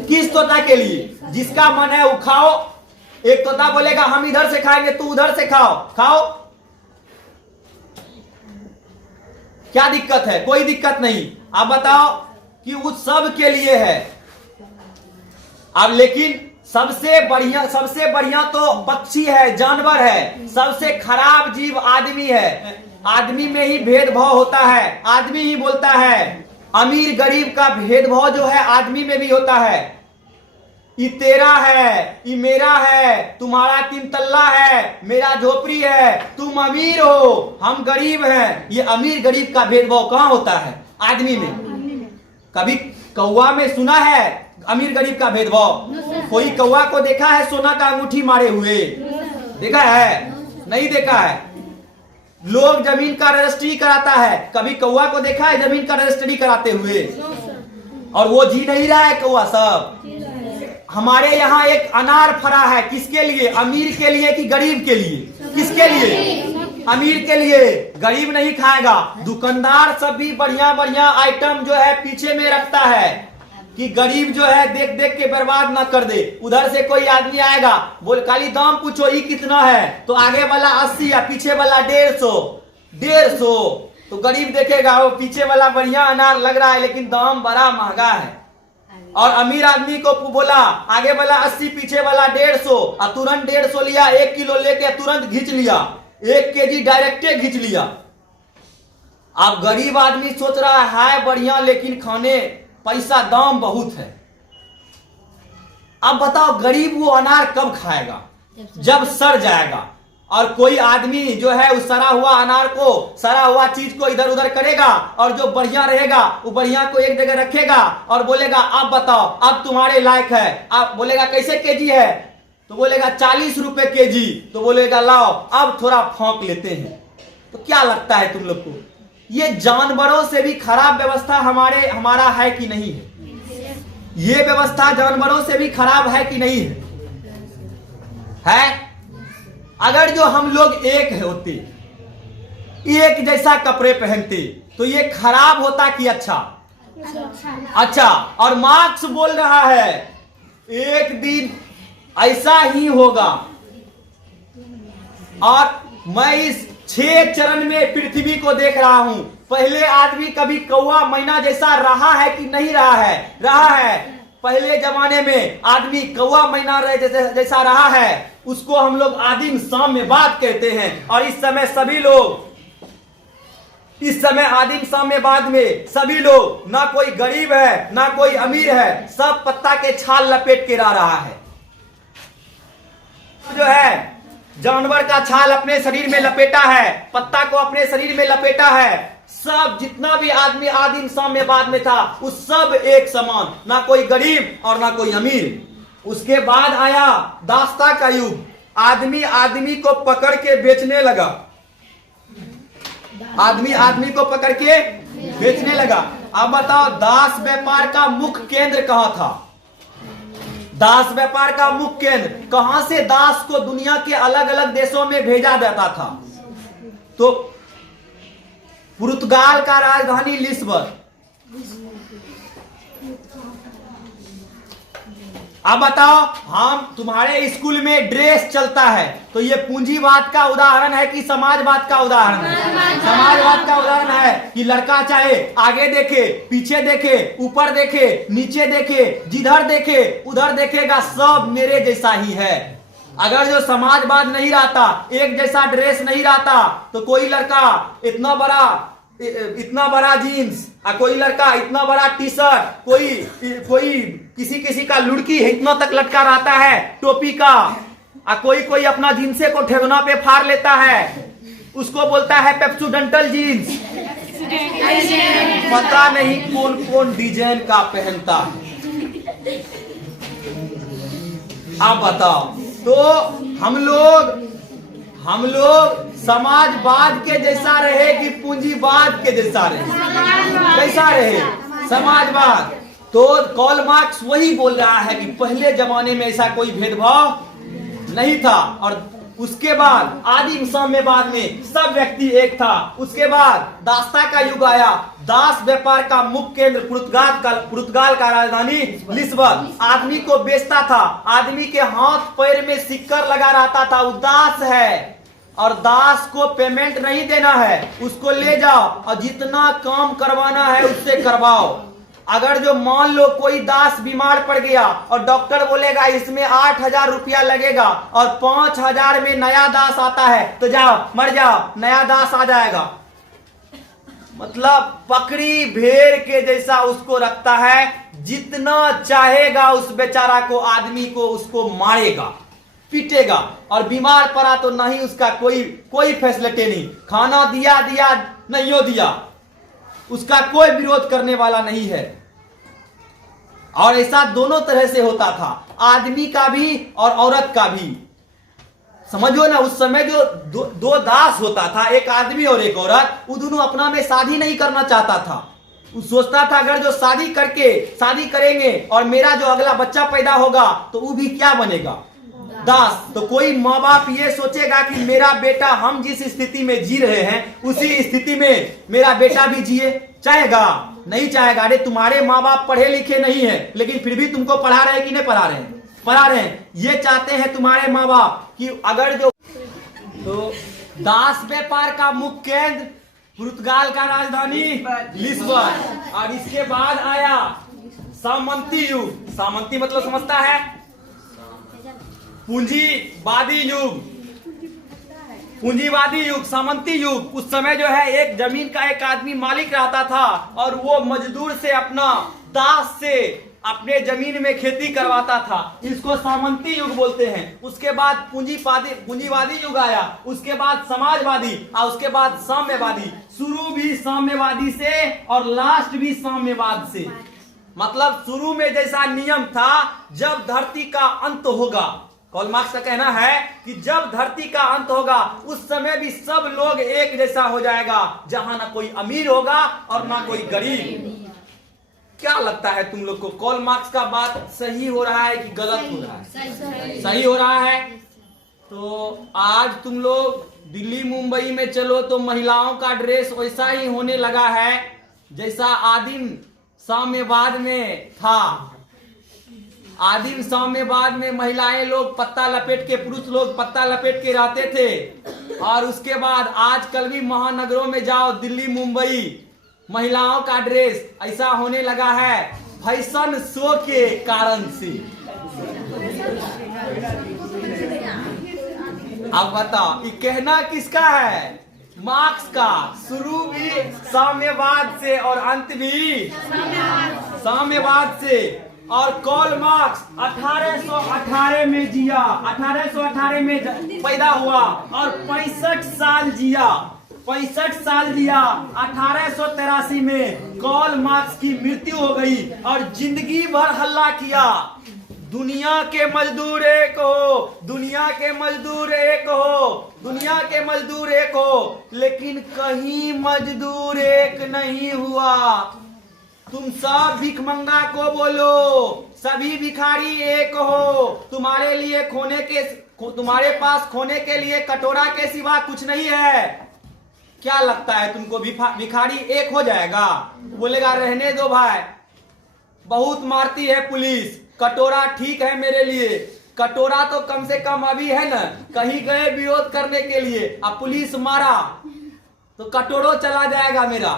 किस तोता के लिए? जिसका मन है वो खाओ। एक तोता बोलेगा हम इधर से खाएंगे, तू उधर से खाओ। क्या दिक्कत है? कोई दिक्कत नहीं। आप बताओ कि उस सब के लिए है। अब लेकिन सबसे बढ़िया तो पक्षी है, जानवर है। सबसे खराब जीव आदमी है। आदमी में ही भेदभाव होता है, आदमी ही बोलता है। अमीर गरीब का भेदभाव जो है आदमी में भी होता है। ये तेरा है, ये मेरा है, तुम्हारा 3 तल्ला है, मेरा झोपड़ी है, तुम अमीर हो, हम गरीब हैं। ये अमीर गरीब का भेदभाव कहाँ होता है? आदमी में। कभी कौवा में सुना है अमीर गरीब का भेदभाव? कोई कौवा को देखा है सोना का अंगूठी मारे हुए? देखा है? नहीं देखा है। लोग जमीन का रजिस्ट्री कराता है, कभी कौवा को देखा है जमीन का रजिस्ट्री कराते हुए? और वो जी नहीं रहा है कौवा सब। हमारे यहाँ एक अनार फरा है, किसके लिए? अमीर के लिए कि गरीब के लिए? किसके लिए? अमीर के लिए। गरीब नहीं खाएगा। दुकानदार सब भी बढ़िया आइटम जो है पीछे में रखता है कि गरीब जो है देख देख के बर्बाद ना कर दे। उधर से कोई आदमी आएगा, बोल खाली दाम पूछो ये कितना है, तो आगे वाला 80 या पीछे वाला 150। तो गरीब देखेगा वो पीछे वाला बढ़िया अनार लग रहा है लेकिन दाम बड़ा महंगा है। और अमीर आदमी को बोला आगे वाला 80 पीछे वाला 150, और तुरंत 150 लिया, 1 किलो लेके तुरंत घिंच लिया, 1 केजी डायरेक्टे घिंच लिया। अब गरीब आदमी सोच रहा है बढ़िया लेकिन खाने पैसा दाम बहुत है। अब बताओ गरीब वो अनार कब खाएगा? जब सड़ जाएगा। और कोई आदमी जो है उस सड़ा हुआ अनार को, सड़ा हुआ चीज को इधर उधर करेगा, और जो बढ़िया रहेगा वो बढ़िया को एक जगह रखेगा और बोलेगा अब बताओ अब तुम्हारे लायक है। आप बोलेगा कैसे केजी है? तो बोलेगा 40 रुपए केजी। तो बोलेगा लाओ अब थोड़ा फौंक लेते हैं। तो क्या लगता है तुम लोग को ये जानवरों से भी खराब व्यवस्था हमारा है कि नहीं है? ये व्यवस्था जानवरों से भी खराब है कि नहीं है? अगर जो हम लोग एक होते, एक जैसा कपड़े पहनते, तो ये खराब होता कि अच्छा? अच्छा। और मार्क्स बोल रहा है एक दिन ऐसा ही होगा। और मैं इस 6 चरण में पृथ्वी को देख रहा हूं। पहले आदमी कभी कौवा मैना जैसा रहा है कि नहीं रहा है? रहा है। पहले जमाने में आदमी कौवा मैना रहे जैसा रहा है, उसको हम लोग आदिम साम्यवाद कहते हैं। और इस समय आदिम साम्यवाद में सभी लोग, ना कोई गरीब है ना कोई अमीर है, सब पत्ता के छाल लपेट के रह रहा है। जो है जानवर का छाल अपने शरीर में लपेटा है, पत्ता को अपने शरीर में लपेटा है। सब जितना भी आदमी आदिम साम्यवाद में था, उस सब एक समान, ना कोई गरीब और ना कोई अमीर। उसके बाद आया दासता का युग, आदमी आदमी को पकड़ के बेचने लगा, आदमी आदमी को पकड़ के बेचने लगा। अब बताओ, दास व्यापार का मुख्य केंद्र कहां था? दास व्यापार का मुख्य केंद्र कहां से दास को दुनिया के अलग अलग देशों में भेजा जाता था? तो पुर्तगाल का राजधानी लिस्बन। अब बताओ, हम तुम्हारे स्कूल में ड्रेस चलता है, तो ये पूंजीवाद का उदाहरण है कि समाजवाद का उदाहरण है? समाजवाद का उदाहरण है कि लड़का चाहे आगे देखे, पीछे देखे, ऊपर देखे, नीचे देखे, जिधर देखे उधर देखेगा, सब मेरे जैसा ही है। अगर जो समाजवाद नहीं रहता, एक जैसा ड्रेस नहीं रहता, तो कोई लड़का इतना बड़ा जीन्स, कोई लड़का इतना बड़ा टी शर्ट, कोई किसी का लुड़की इतना तक लटका रहता है टोपी का, कोई अपना जीन्से को ठेहुना पे फाड़ लेता है, उसको बोलता है पेप्सोडेंटल जीन्स। पता नहीं कौन कौन डिजाइन का पहनता है। आप बताओ, तो हम लोग समाजवाद के जैसा रहे कि पूंजीवाद के जैसा रहे? कैसा रहे? समाजवाद। तो कार्ल मार्क्स वही बोल रहा है कि पहले जमाने में ऐसा कोई भेदभाव नहीं था, और उसके बाद आदिम साम्यवाद में सब व्यक्ति एक था। उसके बाद दासता का युग आया, दास व्यापार का मुख्य केंद्र पुर्तगाल का राजधानी लिस्बन। आदमी को बेचता था, आदमी के हाथ पैर में सिक्कर लगा रहता था, उदास है और दास को पेमेंट नहीं देना है, उसको ले जाओ और जितना काम करवाना है उससे करवाओ। अगर जो मान लो कोई दास बीमार पड़ गया और डॉक्टर बोलेगा इसमें 8,000 रुपया लगेगा और 5,000 में नया दास आता है, तो जाओ मर जाओ, नया दास आ जाएगा। मतलब बकरी भेड़ के जैसा उसको रखता है, जितना चाहेगा उस बेचारा को, आदमी को उसको मारेगा, पीटेगा, और बीमार पड़ा तो नहीं उसका कोई फैसिलिटी नहीं, खाना दिया नहीं दिया, उसका कोई विरोध करने वाला नहीं है। और ऐसा दोनों तरह से होता था, आदमी का भी और औरत का भी। समझो ना, उस समय जो दो दास होता था, एक आदमी और एक औरत, वो दोनों अपना में शादी नहीं करना चाहता था। वो सोचता था अगर जो शादी करेंगे और मेरा जो अगला बच्चा पैदा होगा तो वो भी क्या बनेगा? दास। तो कोई माँ बाप ये सोचेगा कि मेरा बेटा, हम जिस स्थिति में जी रहे हैं उसी स्थिति में मेरा बेटा भी जिए? चाहेगा? नहीं चाहेगा। अरे तुम्हारे माँ बाप पढ़े लिखे नहीं है, लेकिन फिर भी तुमको पढ़ा रहे हैं कि नहीं पढ़ा रहे हैं? पढ़ा रहे हैं। ये चाहते हैं तुम्हारे माँ बाप कि अगर जो, तो दास व्यापार का मुख्य केंद्र पुर्तगाल का राजधानी लिस्बन। और इसके बाद आया सामंती युग। सामंती मतलब समझता है? पूंजीवादी युग, सामंती युग। उस समय जो है एक जमीन का एक आदमी मालिक रहता था और वो मजदूर से, अपना दास से अपने जमीन में खेती करवाता था। इसको सामंती युग बोलते हैं। उसके बाद पूंजीवादी युग आया, उसके बाद समाजवादी और उसके बाद साम्यवादी। शुरू भी साम्यवादी से और लास्ट भी साम्यवाद से। मतलब शुरू में जैसा नियम था, जब धरती का अंत होगा, कार्ल मार्क्स का कहना है कि जब धरती का अंत होगा उस समय भी सब लोग एक जैसा हो जाएगा, जहां ना कोई अमीर होगा और ना कोई गरीब। क्या लगता है तुम लोग को, कार्ल मार्क्स का बात सही हो रहा है कि गलत हो रहा है? सही हो रहा है। तो आज तुम लोग दिल्ली मुंबई में चलो तो महिलाओं का ड्रेस वैसा ही होने लगा है जैसा आदिम साम्यवाद में था। आदिम साम्यवाद में महिलाएं लोग पत्ता लपेट के, पुरुष लोग पत्ता लपेट के रहते थे। और उसके बाद आजकल भी महानगरों में जाओ, दिल्ली मुंबई, महिलाओं का ड्रेस ऐसा होने लगा है। फैशन शो के कारण से। अब बताओ ये कहना किसका है? मार्क्स का। शुरू भी साम्यवाद से और अंत भी साम्यवाद से। और कार्ल मार्क्स 1818 में जिया, 1818 में पैदा हुआ और 65 साल जिया, 65 साल जिया। 1883 में कार्ल मार्क्स की मृत्यु हो गई और जिंदगी भर हल्ला किया, दुनिया के मजदूर एक हो, दुनिया के मजदूर एक हो, दुनिया के मजदूर एक हो। लेकिन कहीं मजदूर एक नहीं हुआ। तुम सब भिखमंगा को बोलो, सभी भिखारी एक हो। तुम्हारे लिए तुम्हारे पास खोने के लिए कटोरा के सिवा कुछ नहीं है। क्या लगता है तुमको भिखारी एक हो जाएगा? बोलेगा रहने दो भाई, बहुत मारती है पुलिस, कटोरा ठीक है मेरे लिए। कटोरा तो कम से कम अभी है ना, कहीं गए विरोध करने के लिए, अब पुलिस मारा तो कटोरो चला जाएगा मेरा।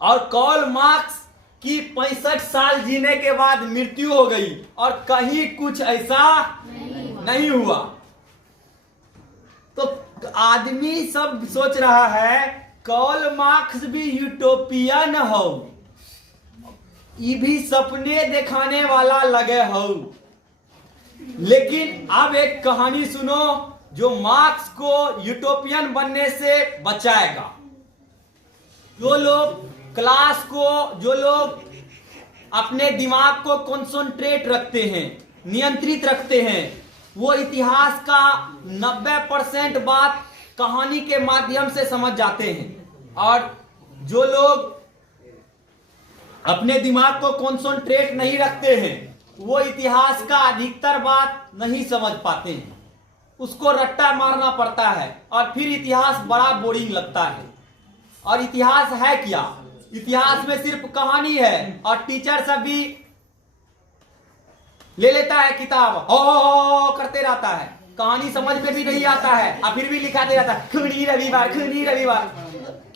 और कार्ल मार्क्स की 65 साल जीने के बाद मृत्यु हो गई और कहीं कुछ ऐसा नहीं हुआ। तो आदमी सब सोच रहा है कार्ल मार्क्स भी यूटोपियन हो, ये भी सपने दिखाने वाला लगे हो। लेकिन अब एक कहानी सुनो जो मार्क्स को यूटोपियन बनने से बचाएगा। जो लोग क्लास को, जो लोग अपने दिमाग को कंसंट्रेट रखते हैं, नियंत्रित रखते हैं, वो इतिहास का 90% बात कहानी के माध्यम से समझ जाते हैं। और जो लोग अपने दिमाग को कंसंट्रेट नहीं रखते हैं, वो इतिहास का अधिकतर बात नहीं समझ पाते हैं, उसको रट्टा मारना पड़ता है और फिर इतिहास बड़ा बोरिंग लगता है। और इतिहास है क्या? इतिहास में सिर्फ कहानी है और टीचर सब भी ले लेता है किताब, हो करते रहता है, कहानी समझ में भी नहीं आता है और फिर भी लिखाते रहता है खूनी रविवार, खूनी रविवार।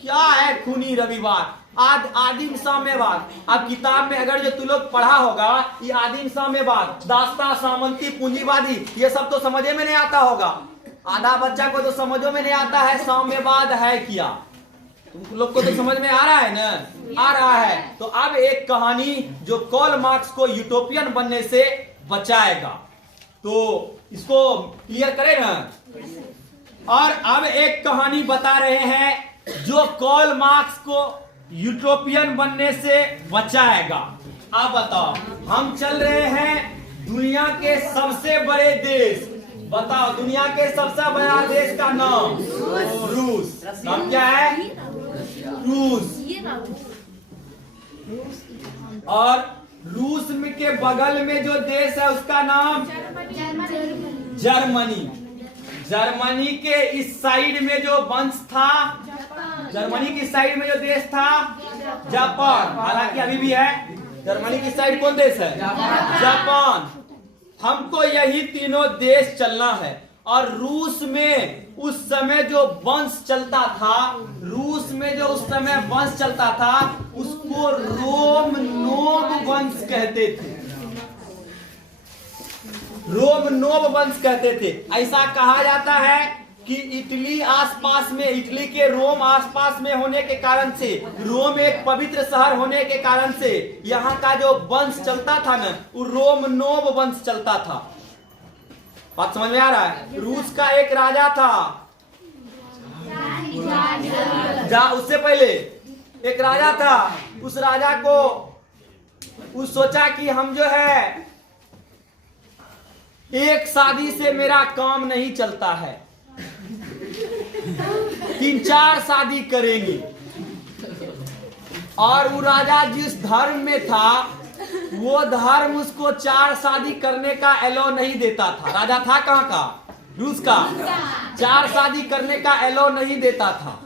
क्या है खूनी रविवार? आदिम साम्यवाद। अब किताब में अगर जो तू लोग पढ़ा होगा ये आदिम साम्यवाद, दास्ता, सामंती, पूंजीवादी, ये सब तो समझे में नहीं आता होगा। आधा बच्चा को तो समझो में नहीं आता है साम्यवाद है क्या। तुम लोग को तो समझ में आ रहा है ना? आ रहा है। तो अब एक कहानी जो कार्ल मार्क्स को यूटोपियन बनने से बचाएगा, तो इसको क्लियर करें ना। और अब एक कहानी बता रहे हैं जो कार्ल मार्क्स को यूटोपियन बनने से बचाएगा। आप बताओ, हम चल रहे हैं दुनिया के सबसे बड़े देश, बताओ दुनिया के सबसे बड़ा देश का नाम? रूस। नाम क्या है? रूस। और रूस में के बगल में जो देश है उसका नाम जर्मनी। जर्मनी के इस साइड में जो वंश था, जर्मनी की साइड में जो देश था जापान, हालांकि अभी भी है। जर्मनी की साइड कौन देश है? जापान। हमको यही तीनों देश चलना है। और रूस में उस समय जो वंश चलता था, रूस में जो उस समय वंश चलता था उसको रोमनोव वंश कहते थे। रोमनोव वंश कहते थे। ऐसा कहा जाता है कि इटली आसपास में, इटली के रोम आसपास में होने के कारण से, रोम एक पवित्र शहर होने के कारण से यहाँ का जो वंश चलता था ना वो रोमनोव वंश चलता था। बात समझ में आ रहा है? रूस का एक राजा था, उससे पहले एक राजा था। उस राजा को उस सोचा कि हम जो है एक शादी से मेरा काम नहीं चलता है, 3-4 शादी करेंगे। और वो राजा जिस धर्म में था वो धर्म उसको 4 शादी करने का एलो नहीं देता था। राजा था कहाँ का? रूस का। 4 शादी करने का एलो नहीं देता था।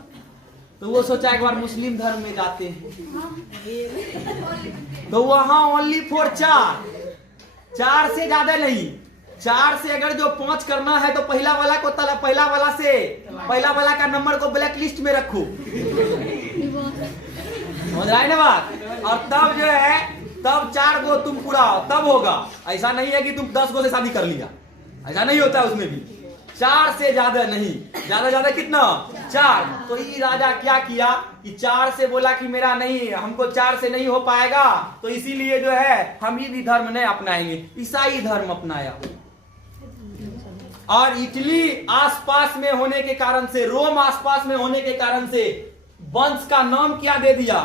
तो वो सोचा एक बार मुस्लिम धर्म में जाते हैं, तो वहां ओनली फॉर 4 से ज्यादा नहीं। 4 से अगर जो 5 करना है तो पहला वाला का नंबर को ब्लैक लिस्ट में रखो। समझ रहा है ना बात? और तब जो है तब 4 गो तुम पूरा तब होगा। ऐसा नहीं है कि तुम 10 गो से शादी कर लिया, ऐसा नहीं होता है। उसमें भी 4 से ज्यादा नहीं, ज्यादा कितना 4। तो ये राजा क्या किया कि 4 से बोला कि मेरा नहीं, हमको 4 से नहीं हो पाएगा, तो इसीलिए जो है हम ही भी धर्म नहीं अपनाएंगे, ईसाई धर्म अपनाया। और इटली आसपास में होने के कारण से, रोम आसपास में होने के कारण से वंश का नाम क्या दे दिया,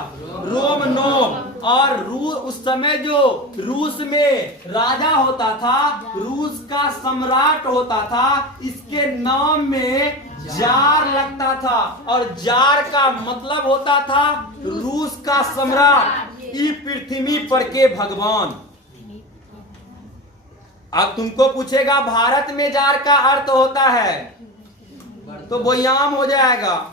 रोम नोम। और उस समय जो रूस में राजा होता था, रूस का सम्राट होता था, इसके नाम में जार लगता था, और जार का मतलब होता था रूस का सम्राट, ई पृथ्वी पर के भगवान। अब तुमको पूछेगा भारत में जार का अर्थ होता है, तो बोयाम हो जाएगा।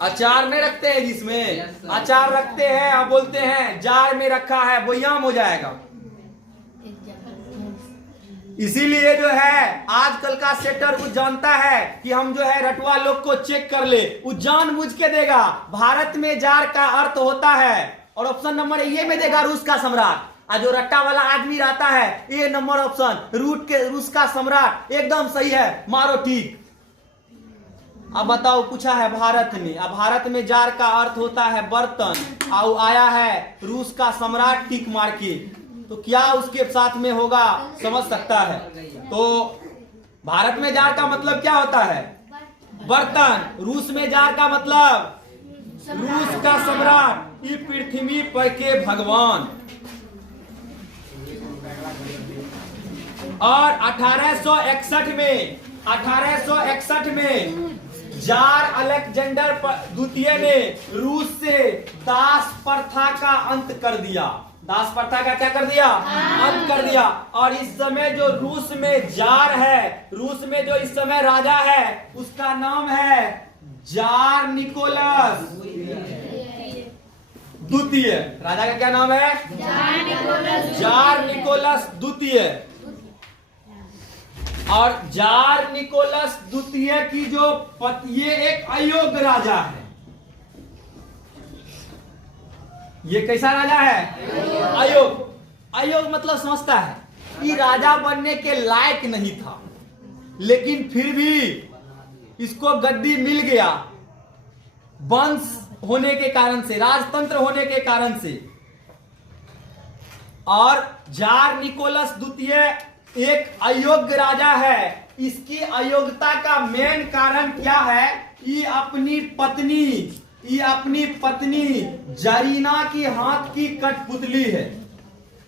अचार नहीं रखते हैं जिसमें अचार रखते हैं, आप बोलते हैं जार में रखा है, बोयाम हो जाएगा। इसीलिए जो है आजकल का सेटर वो जानता है कि हम जो है रटवा लोग को चेक कर ले, वो जानबूझ के देगा भारत में जार का अर्थ होता है, और ऑप्शन नंबर ये में देगा रूस का सम्राट। और जो रट्टा वाला आदमी रहता है, ये नंबर ऑप्शन रूस का सम्राट एकदम सही है, मारो ठीक। अब बताओ, पूछा है भारत में, अब भारत में जार का अर्थ होता है बर्तन, और आया है रूस का सम्राट टिक मार के, तो क्या उसके साथ में होगा समझ सकता है। तो भारत में जार का मतलब क्या होता है, बर्तन। रूस में जार का मतलब रूस का सम्राट, ये पृथ्वी पर के भगवान। और 1861 में जार अलेक्जेंडर द्वितीय ने रूस से दास प्रथा का अंत कर दिया। दास प्रथा का क्या कर दिया, अंत कर दिया। और इस समय जो रूस में जार है, रूस में जो इस समय राजा है, उसका नाम है जार निकोलस द्वितीय। राजा का क्या नाम है, जार निकोलस द्वितीय। और जार निकोलस द्वितीय की जो ये एक अयोग्य राजा है। ये कैसा राजा है, अयोग्य। अयोग्य मतलब समझता है कि राजा बनने के लायक नहीं था, लेकिन फिर भी इसको गद्दी मिल गया वंश होने के कारण से, राजतंत्र होने के कारण से। और जार निकोलस द्वितीय एक अयोग्य राजा है। इसकी अयोग्यता का मेन कारण क्या है, ये अपनी पत्नी जरीना की हाथ की कठपुतली है।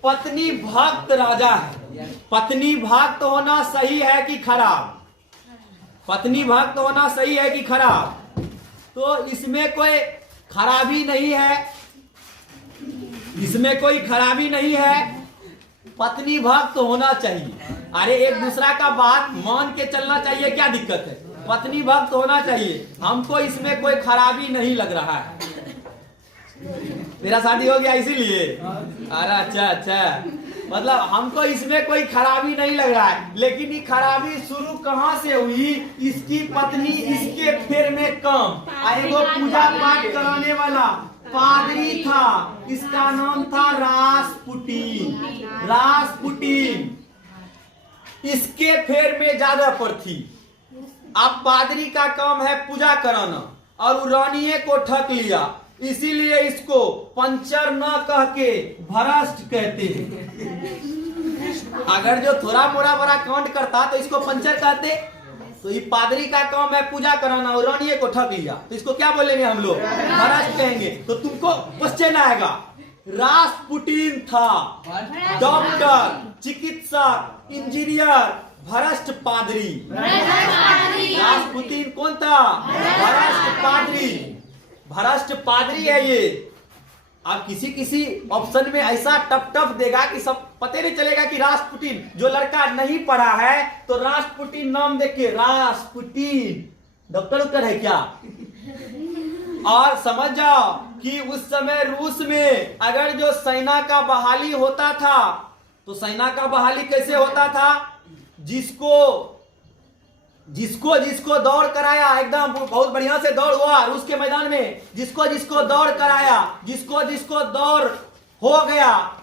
पत्नी भक्त राजा है। पत्नी भक्त होना सही है कि खराब, पत्नी भक्त होना सही है कि खराब, तो इसमें कोई खराबी नहीं है, इसमें कोई खराबी नहीं है। पत्नी भक्त होना चाहिए। अरे एक दूसरा का बात मान के चलना चाहिए, क्या दिक्कत है, पत्नी भक्त होना चाहिए। हमको इसमें कोई खराबी नहीं लग रहा है। तेरा शादी हो गया इसीलिए, अरे अच्छा, मतलब हमको इसमें कोई खराबी नहीं लग रहा है। लेकिन ये खराबी शुरू कहां से हुई, इसकी पत्नी इसके फेर में कम। एगो पूजा पाठ कराने वाला पादरी था, इसका नाम था रासपुटीन। इसके फेर में ज्यादा पर थी। अब पादरी का काम है पूजा कराना, और रानिये को ठग लिया, इसीलिए इसको पंचर न कह के भ्रष्ट कहते हैं। अगर जो थोड़ा मोड़ा बड़ा कांड करता तो इसको पंचर कहते। तो ये पादरी का काम है पूजा कराना, और रानिये को ठग लिया, तो इसको क्या बोलेंगे हम लोग, भ्रष्ट कहेंगे। तो तुमको क्वेश्चन आएगा, रासपुटीन था डॉक्टर, चिकित्सक, इंजीनियर, भ्रष्ट पादरी। रासपुतीन कौन था, भ्रष्ट पादरी। भ्रष्ट पादरी है ये। अब किसी ऑप्शन में ऐसा टप देगा कि सब पता नहीं चलेगा कि रासपुटीन। जो लड़का नहीं पढ़ा है तो रासपुटीन नाम देख के रासपुटीन डॉक्टर है क्या। और समझ जाओ कि उस समय रूस में अगर जो सेना का बहाली होता था, तो सेना का बहाली कैसे होता था, जिसको जिसको जिसको दौड़ कराया, एकदम बहुत बढ़िया से दौड़ हुआ रूस के मैदान में, जिसको जिसको दौड़ कराया, जिसको जिसको दौड़ हो गया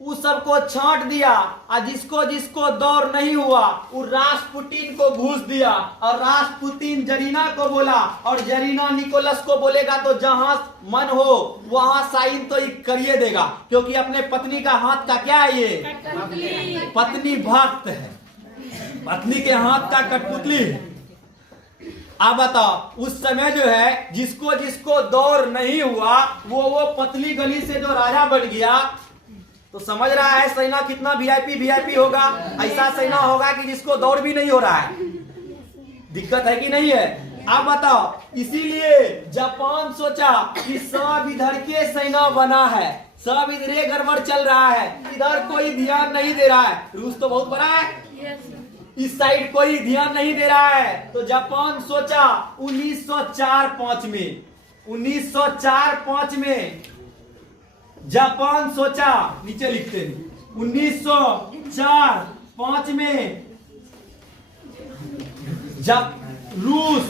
उस सबको छांट दिया, और जिसको जिसको दौड़ नहीं हुआ वो रास्पुटिन को घूस दिया, और रास्पुटिन जरीना को बोला, और जरीना निकोलस को बोलेगा तो जहां मन हो वहां साइन तो करिए देगा, क्योंकि अपने पत्नी का हाथ का क्या है, ये पत्नी भक्त है, पत्नी के हाथ का कठपुतली है। आप बताओ उस समय जो है जिसको जिसको दौड़ नहीं हुआ वो पतली गली से जो राजा बन गया, तो समझ रहा है सेना कितना वीआईपी होगा। ऐसा सेना होगा कि जिसको दौड़ भी नहीं हो रहा है। दिक्कत है कि नहीं है? आप बताओ, इसीलिए जापान सोचा कि सब इधर के सेना बना है, सब इधर गड़बड़ चल रहा है, इधर कोई ध्यान नहीं दे रहा है। रूस तो बहुत बड़ा है, इस साइड कोई ध्यान नहीं दे रहा है। तो जापान सोचा 1904-5 में, 1904-5 में जापान सोचा, नीचे लिखते हैं 1904-5 में जब रूस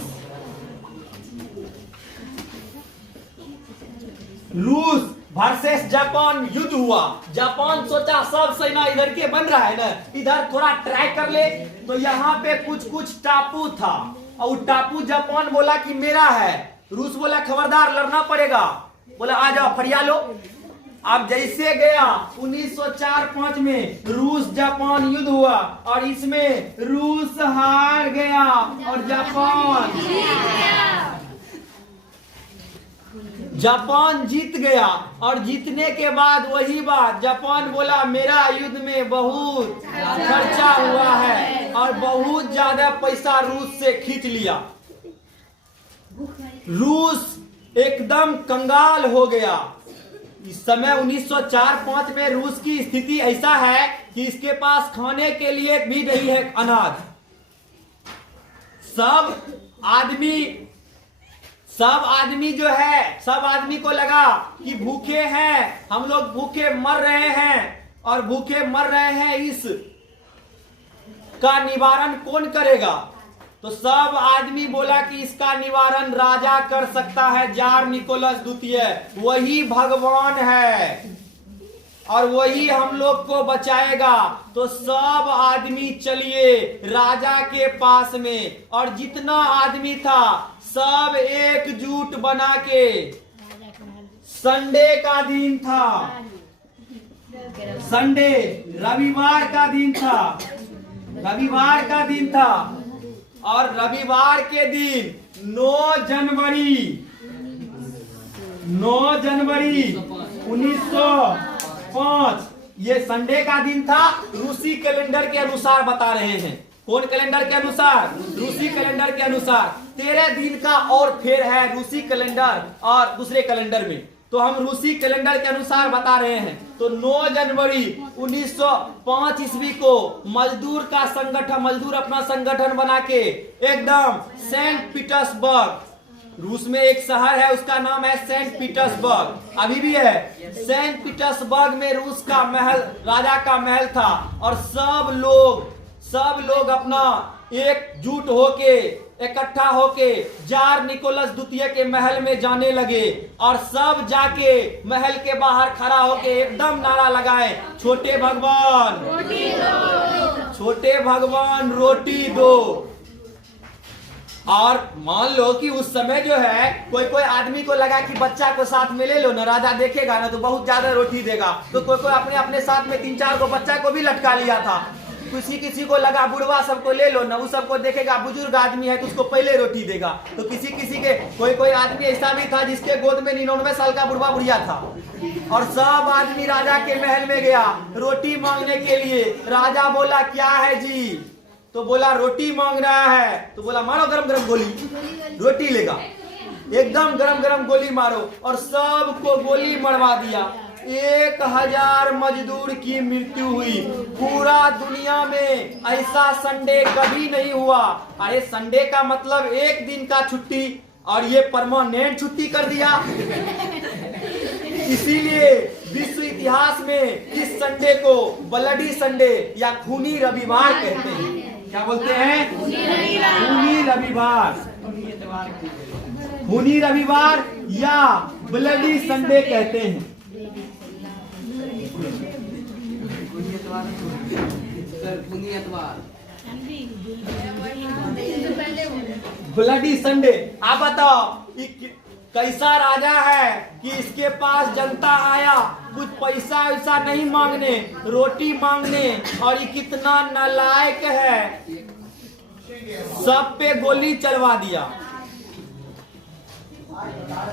वर्सेस जापान युद्ध हुआ। जापान सोचा सब सेना इधर के बन रहा है ना, इधर थोड़ा ट्राई कर ले। तो यहाँ पे कुछ कुछ टापू था, और टापू जापान बोला कि मेरा है, रूस बोला खबरदार लड़ना पड़ेगा, बोला आ जाओ फरिया लो। अब जैसे गया 1904-5 में रूस जापान युद्ध हुआ, और इसमें रूस हार गया और जापान जीत गया। और जीतने के बाद वही बात जापान बोला मेरा युद्ध में बहुत खर्चा हुआ है, और बहुत ज्यादा पैसा रूस से खींच लिया। रूस एकदम कंगाल हो गया। इस समय 1904-5 में रूस की स्थिति ऐसा है कि इसके पास खाने के लिए भी नहीं है अनाज। सब आदमी जो है, सब आदमी को लगा कि भूखे हैं, हम लोग भूखे मर रहे हैं, और भूखे मर रहे हैं, इस का निवारण कौन करेगा? तो सब आदमी बोला कि इसका निवारण राजा कर सकता है, जार निकोलस द्वितीय, वही भगवान है और वही हम लोग को बचाएगा। तो सब आदमी चलिए राजा के पास में, और जितना आदमी था सब एकजुट बना के, संडे का दिन था, संडे रविवार का दिन था, रविवार का दिन था, और रविवार के दिन 9 जनवरी 1905 ये संडे का दिन था। रूसी कैलेंडर के अनुसार बता रहे हैं। कौन कैलेंडर के अनुसार? रूसी कैलेंडर के अनुसार 13 दिन का और फेर है रूसी कैलेंडर और दूसरे कैलेंडर में, तो हम रूसी कैलेंडर के अनुसार बता रहे हैं। तो 9 जनवरी 1905 ईस्वी को मजदूर का संगठन, मजदूर अपना संगठन बना के एकदम सेंट पीटर्सबर्ग, रूस में एक शहर है उसका नाम है सेंट पीटर्सबर्ग, अभी भी है। सेंट पीटर्सबर्ग में रूस का महल, राजा का महल था, और सब लोग अपना एकजुट होके, इकट्ठा होके जार निकोलस द्वितीय के महल में जाने लगे, और सब जाके महल के बाहर खड़ा होके एकदम नारा लगाए, छोटे भगवान रोटी दो। और मान लो कि उस समय जो है कोई आदमी को लगा कि बच्चा को साथ में ले लो ना, राजा देखेगा ना तो बहुत ज्यादा रोटी देगा, तो कोई अपने साथ में 3-4 को बच्चा को भी लटका लिया था। किसी को लगा बुढ़वा सबको ले लो ना, वो सबको देखेगा बुजुर्ग आदमी है तो उसको पहले रोटी देगा। तो किसी के कोई आदमी ऐसा भी था जिसके गोद में 99 साल का बुढ़वा बुढ़िया था, और सब आदमी राजा के महल में गया रोटी मांगने के लिए। राजा बोला क्या है जी? तो बोला रोटी मांग रहा है। तो बोला मारो गरम गरम गोली, रोटी लेगा, एकदम गरम गरम गोली मारो, और सबको गोली मरवा दिया। 1000 मजदूर की मृत्यु हुई। पूरा दुनिया में ऐसा संडे कभी नहीं हुआ। अरे संडे का मतलब एक दिन का छुट्टी, और ये परमानेंट छुट्टी कर दिया। इसीलिए विश्व इतिहास में इस संडे को ब्लडी संडे या खूनी रविवार कहते हैं। क्या बोलते हैं? खूनी रविवार, खूनी रविवार या ब्लडी संडे कहते हैं। Bloody Sunday. आप बताओ कैसा राजा है कि इसके पास जनता आया कुछ पैसा वैसा नहीं मांगने, रोटी मांगने, और ये कितना नालायक है, सब पे गोली चलवा दिया।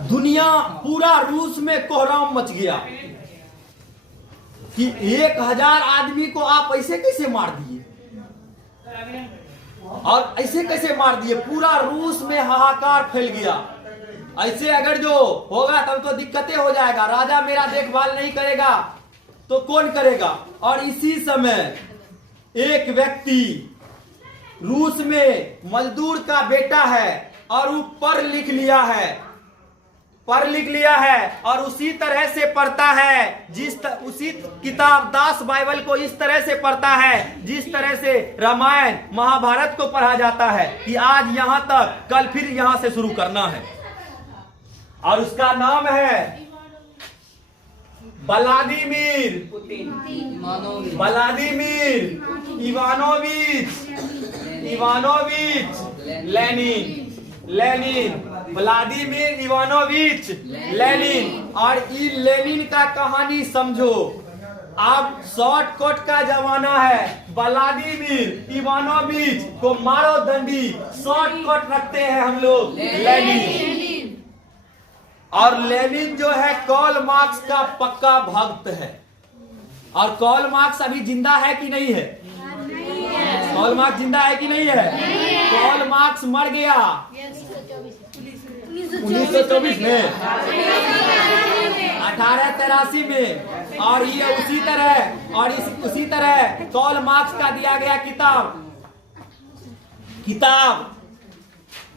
दुनिया पूरा रूस में कोहराम मच गया कि 1000 आदमी को आप ऐसे कैसे मार दिए, और ऐसे कैसे मार दिए। पूरा रूस में हाहाकार फैल गया। ऐसे अगर जो होगा तब तो दिक्कतें हो जाएगा। राजा मेरा देखभाल नहीं करेगा तो कौन करेगा। और इसी समय एक व्यक्ति रूस में मजदूर का बेटा है और वो पढ़ लिख लिया है, और उसी तरह से पढ़ता है उसी किताब दास बाइबल को इस तरह से पढ़ता है जिस तरह से रामायण महाभारत को पढ़ा जाता है कि आज यहाँ तक, कल फिर यहाँ से शुरू करना है। और उसका नाम है Vladimir Ivanovich Lenin, Vladimir Ivanovich Lenin. और इस लेनिन का कहानी समझो। आप शॉर्टकट का जमाना है। व्लादिमीर इवानोविच को मारो दंडी, शॉर्टकट रखते हैं हम लोग लेनिन। और लेनिन जो है कार्ल मार्क्स का पक्का भक्त है। और कार्ल मार्क्स अभी जिंदा है कि नहीं है? कार्ल मार्क्स जिंदा है कि नहीं है? कार्ल मार्क्स मर गया 1924 में, 1883 में। और ये उसी तरह कार्ल मार्क्स का दिया गया किताब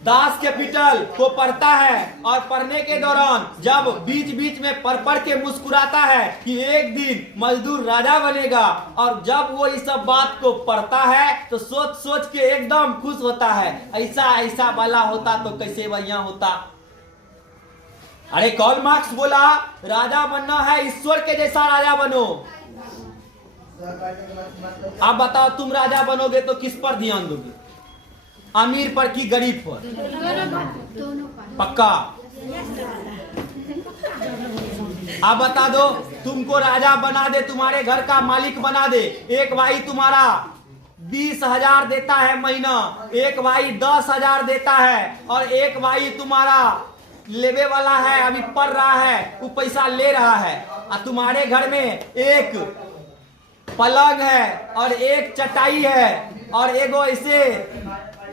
दास कैपिटल को पढ़ता है। और पढ़ने के दौरान जब बीच बीच में पढ़ के मुस्कुराता है कि एक दिन मजदूर राजा बनेगा, और जब वो इस सब बात को पढ़ता है तो सोच के एकदम खुश होता है। ऐसा वाला होता तो कैसे बढ़िया होता। अरे कार्ल मार्क्स बोला राजा बनना है, ईश्वर के जैसा राजा बनो। आप बताओ तुम राजा बनोगे तो किस पर ध्यान दोगे? अमीर पर कि गरीब पर? पक्का। आप बता दो, तुमको राजा बना दे, तुम्हारे घर का मालिक बना दे। एक भाई तुम्हारा 20,000 देता है महीना, एक भाई 10,000 देता है, और एक भाई तुम्हारा लेवे वाला है, अभी पढ़ रहा है, वो पैसा ले रहा है। और तुम्हारे घर में एक पलंग है और एक चटाई है और एगो ऐसे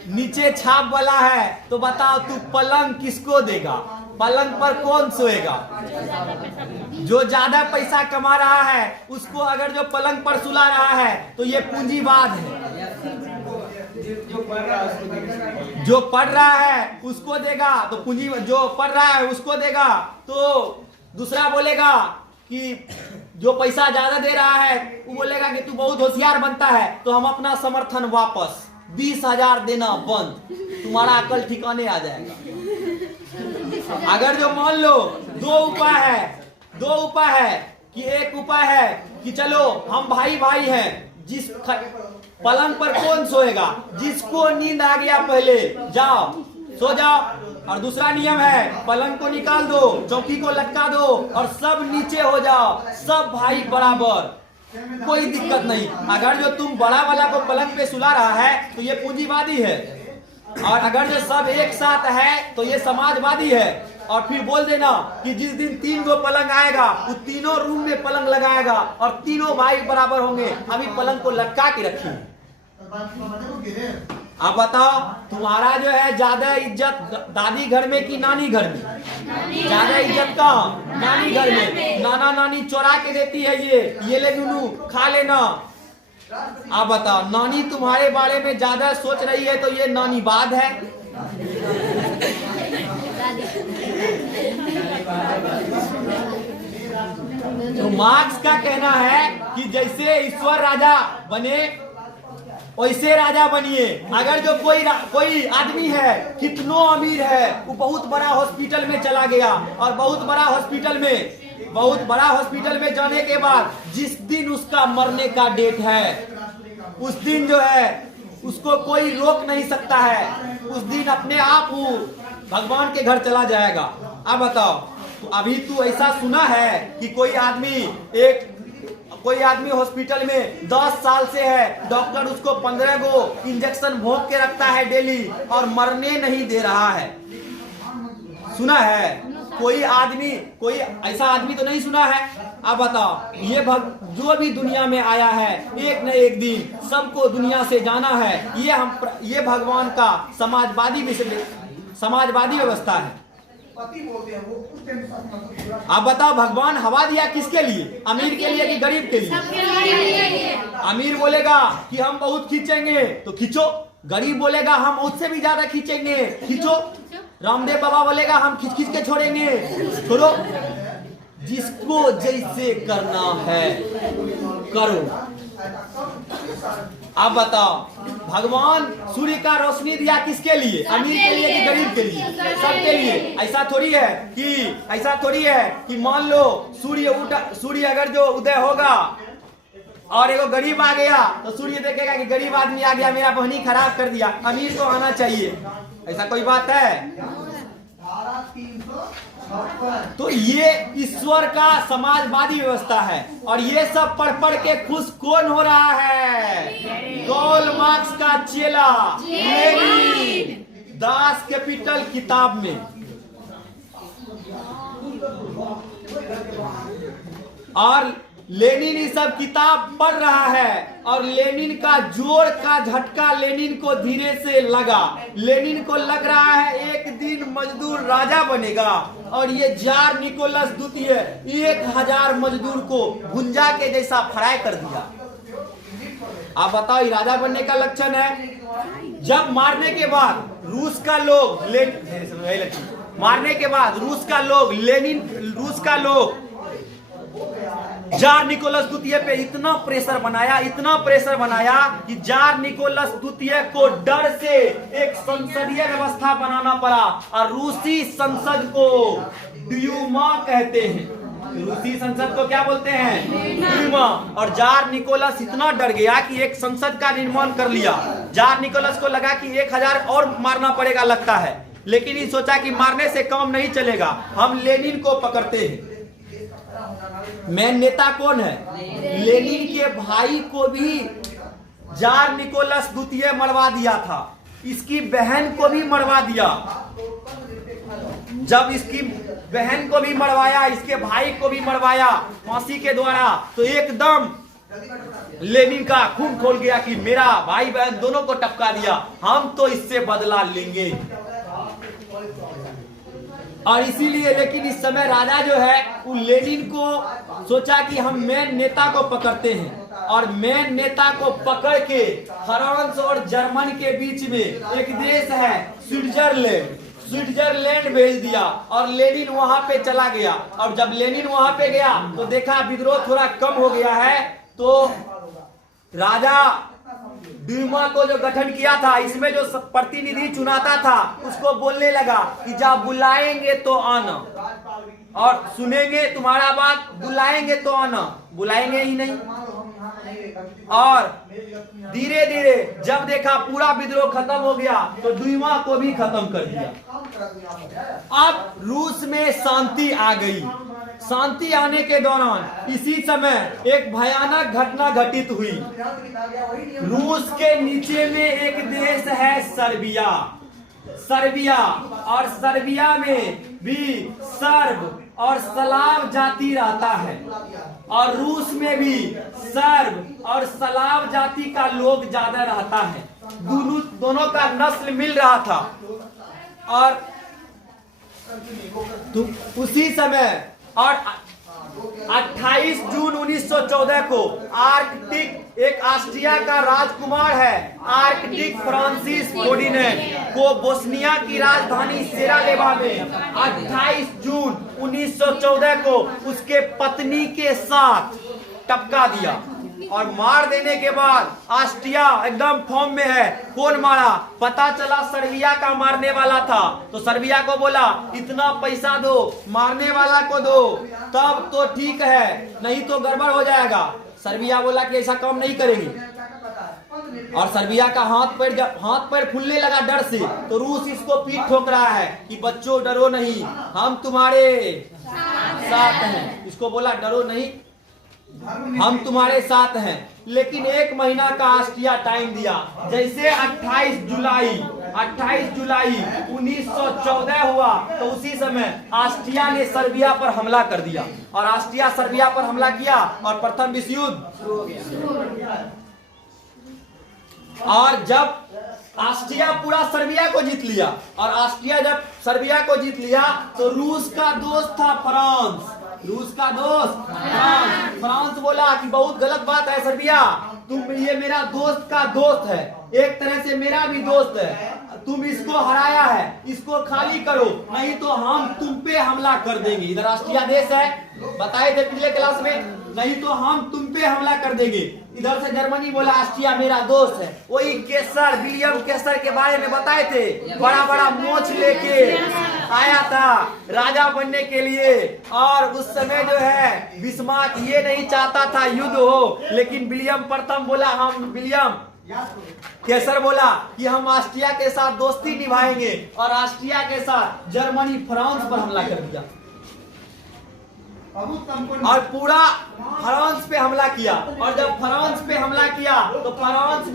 नीचे छाप वाला है। तो बताओ तू पलंग किसको देगा? पलंग पर कौन सोएगा? जो ज्यादा पैसा कमा रहा है उसको अगर जो पलंग पर सुला रहा है तो ये पूंजीवाद है। जो पढ़ रहा है उसको देगा तो पूंजी, जो पढ़ रहा है उसको देगा तो दूसरा बोलेगा कि जो पैसा ज्यादा दे रहा है वो बोलेगा कि तू बहुत होशियार बनता है तो हम अपना समर्थन वापस 20,000 देना बंद, तुम्हारा अकल ठिकाने आ जाएगा। अगर जो मान लो दो उपाय है कि एक उपाय है कि चलो हम भाई हैं, जिस पलंग पर कौन सोएगा? जिसको नींद आ गया पहले जाओ सो जाओ। और दूसरा नियम है पलंग को निकाल दो, चौकी को लटका दो और सब नीचे हो जाओ, सब भाई बराबर, कोई दिक्कत नहीं। अगर जो तुम बड़ा वाला को पलंग पे सुला रहा है तो ये पूंजीवादी है, और अगर जो सब एक साथ है तो ये समाजवादी है। और फिर बोल देना कि जिस दिन 3 गो पलंग आएगा वो तीनों रूम में पलंग लगाएगा और तीनों भाई बराबर होंगे। अभी पलंग को लटका के रखिए। अब बताओ तुम्हारा जो है ज्यादा इज्जत दादी घर में कि नानी घर में? ज्यादा इज्जत कहाँ? नानी घर में। नाना नानी चोरा के देती है ये ले नूनू खा लेना। आप बताओ नानी तुम्हारे बारे में ज्यादा सोच रही है तो ये नानीवाद है। तो मार्क्स का कहना है कि जैसे ईश्वर राजा बने वैसे राजा बनिए। अगर जो कोई आदमी है कितनों अमीर है, वो बहुत बड़ा हॉस्पिटल में चला गया और बहुत बड़ा हॉस्पिटल में जाने के बाद जिस दिन उसका मरने का डेट है, उस दिन जो है उसको कोई रोक नहीं सकता है। उस दिन अपने आप वो भगवान के घर चला जाएगा। अब बताओ, तो अभी तू ऐसा सुना है कि कोई आदमी हॉस्पिटल में 10 साल से है, डॉक्टर उसको 15 गो इंजेक्शन भोंक के रखता है डेली और मरने नहीं दे रहा है? सुना है? कोई ऐसा आदमी तो नहीं सुना है। अब बताओ, जो भी दुनिया में आया है एक न एक दिन सबको दुनिया से जाना है। ये भगवान का समाजवादी व्यवस्था है। आप बताओ, भगवान हवा दिया किसके लिए? अमीर के लिए कि गरीब के लिए? अमीर बोलेगा कि हम बहुत खींचेंगे तो खींचो, गरीब बोलेगा हम उससे भी ज्यादा खींचेंगे, खींचो। रामदेव बाबा बोलेगा हम खींच खींच के छोड़ेंगे, छोड़ो। जिसको जैसे करना है करो। आप बताओ, भगवान सूर्य का रोशनी दिया किसके लिए? अमीर के लिए कि गरीब के लिए? सबके लिए। ऐसा थोड़ी है कि मान लो सूर्य अगर जो उदय होगा और एगो गरीब आ गया तो सूर्य देखेगा कि गरीब आदमी आ गया, मेरा बहनी खराब कर दिया, अमीर को आना चाहिए। ऐसा कोई बात है? तो ये ईश्वर का समाजवादी व्यवस्था है। और ये सब पढ़ के खुश कौन हो रहा है? कार्ल मार्क्स का चेला लेनिन, दास कैपिटल किताब में। और लेनिन ये सब किताब पढ़ रहा है और लेनिन का जोर का झटका लेनिन को धीरे से लगा। लेनिन को लग रहा है एक दिन मजदूर राजा बनेगा और ये जार निकोलस द्वितीय 1000 मजदूर को भुंजा के जैसा फ्राई कर दिया। आप बताओ, ये राजा बनने का लक्षण है? जब मारने के बाद रूस का लोग जार निकोलस द्वितीय पे इतना प्रेशर बनाया कि जार निकोलस द्वितीय को डर से एक संसदीय व्यवस्था बनाना पड़ा। और रूसी संसद को ड्यूमा कहते हैं। रूसी संसद को क्या बोलते हैं? ड्यूमा। और जार निकोलस इतना डर गया कि एक संसद का निर्माण कर लिया। जार निकोलस को लगा कि 1000 और मारना पड़ेगा लगता है, लेकिन ये सोचा कि मारने से काम नहीं चलेगा, हम लेनिन को पकड़ते हैं। मेन नेता कौन है? लेनिन के भाई को भी जार निकोलस द्वितीय मरवा दिया था, इसकी बहन को भी मरवा दिया। जब इसकी बहन को भी मरवाया, इसके भाई को भी मरवाया फांसी के द्वारा, तो एकदम लेनिन का खून खोल गया कि मेरा भाई बहन दोनों को टपका दिया, हम तो इससे बदला लेंगे। और इसीलिए लेकिन इस समय राजा जो है वो लेनिन को सोचा कि हम मेन नेता को पकड़ते हैं। और मेन नेता को पकड़ के फ्रांस और जर्मन के बीच में एक देश है स्विट्जरलैंड भेज दिया और लेनिन वहां पे चला गया। और जब लेनिन वहां पे गया तो देखा विद्रोह थोड़ा कम हो गया है, तो राजा ड्यूमा को जो गठन किया था, इसमें जो प्रतिनिधि चुनाता था उसको बोलने लगा कि जब बुलाएंगे तो आना और सुनेंगे तुम्हारा बात, बुलाएंगे तो आना, बुलाएंगे ही नहीं। और धीरे धीरे जब देखा पूरा विद्रोह खत्म हो गया तो ड्यूमा को भी खत्म कर दिया। अब रूस में शांति आ गई। शांति आने के दौरान इसी समय एक भयानक घटना घटित हुई। रूस के नीचे में एक देश है सर्बिया, और सर्बिया में भी सर्ब और स्लाव जाति रहता है। और रूस में भी सर्ब और स्लाव जाति का लोग ज्यादा रहता है। दोनों का नस्ल मिल रहा था। और तो उसी समय और 28 जून 1914 को एक ऑस्ट्रिया का राजकुमार है आर्कटिक फ्रांसिस फर्डिनेंड को बोस्निया की राजधानी सेरालेवा में 28 जून 1914 को उसके पत्नी के साथ टपका दिया। और मार देने के बाद ऑस्ट्रिया एकदम फॉर्म में है। कौन मारा? पता चला सर्बिया का मारने वाला था, तो सर्बिया को बोला इतना पैसा दो, मारने वाला को दो, तब तो ठीक है, नहीं तो गड़बड़ हो जाएगा। सर्बिया बोला कि ऐसा काम नहीं करेंगे, और सर्बिया का हाथ पैर फूलने लगा डर से। तो रूस इसको पीठ ठोक रहा है कि बच्चों डरो नहीं, हम तुम्हारे साथ हैं। इसको बोला डरो नहीं, हम तुम्हारे साथ हैं। लेकिन 1 महीना का ऑस्ट्रिया टाइम दिया। जैसे 28 जुलाई 1914 हुआ, तो उसी समय ऑस्ट्रिया ने सर्बिया पर हमला कर दिया, और ऑस्ट्रिया सर्बिया पर हमला किया और प्रथम विश्व युद्ध शुरू हो गया। और जब ऑस्ट्रिया पूरा सर्बिया को जीत लिया, और ऑस्ट्रिया जब सर्बिया को जीत लिया, तो रूस का दोस्त था फ्रांस। रूस का दोस्त फ्रांस बोला कि बहुत गलत बात है सर्बिया, ये मेरा दोस्त का दोस्त है, एक तरह से मेरा भी दोस्त है, तुम इसको हराया है, इसको खाली करो, नहीं तो हम तुम पे हमला कर देंगे। इधर ऑस्ट्रिया देश है, बताए थे पिछले क्लास में, नहीं तो हम तुम पे हमला कर देंगे। इधर से जर्मनी बोला ऑस्ट्रिया मेरा दोस्त है। वही केसर, विलियम केसर के बारे में बताए थे, बड़ा बड़ा मोछ लेके आया था राजा बनने के लिए। और उस समय जो है बिस्मार्क ये नहीं चाहता था युद्ध हो, लेकिन विलियम प्रथम बोला, विलियम केसर बोला कि हम ऑस्ट्रिया के साथ दोस्ती निभाएंगे, और ऑस्ट्रिया के साथ जर्मनी फ्रांस पर हमला कर दिया, और पूरा फ्रांस पे हमला किया। और जब फ्रांस पे हमला किया, तो फ्रांस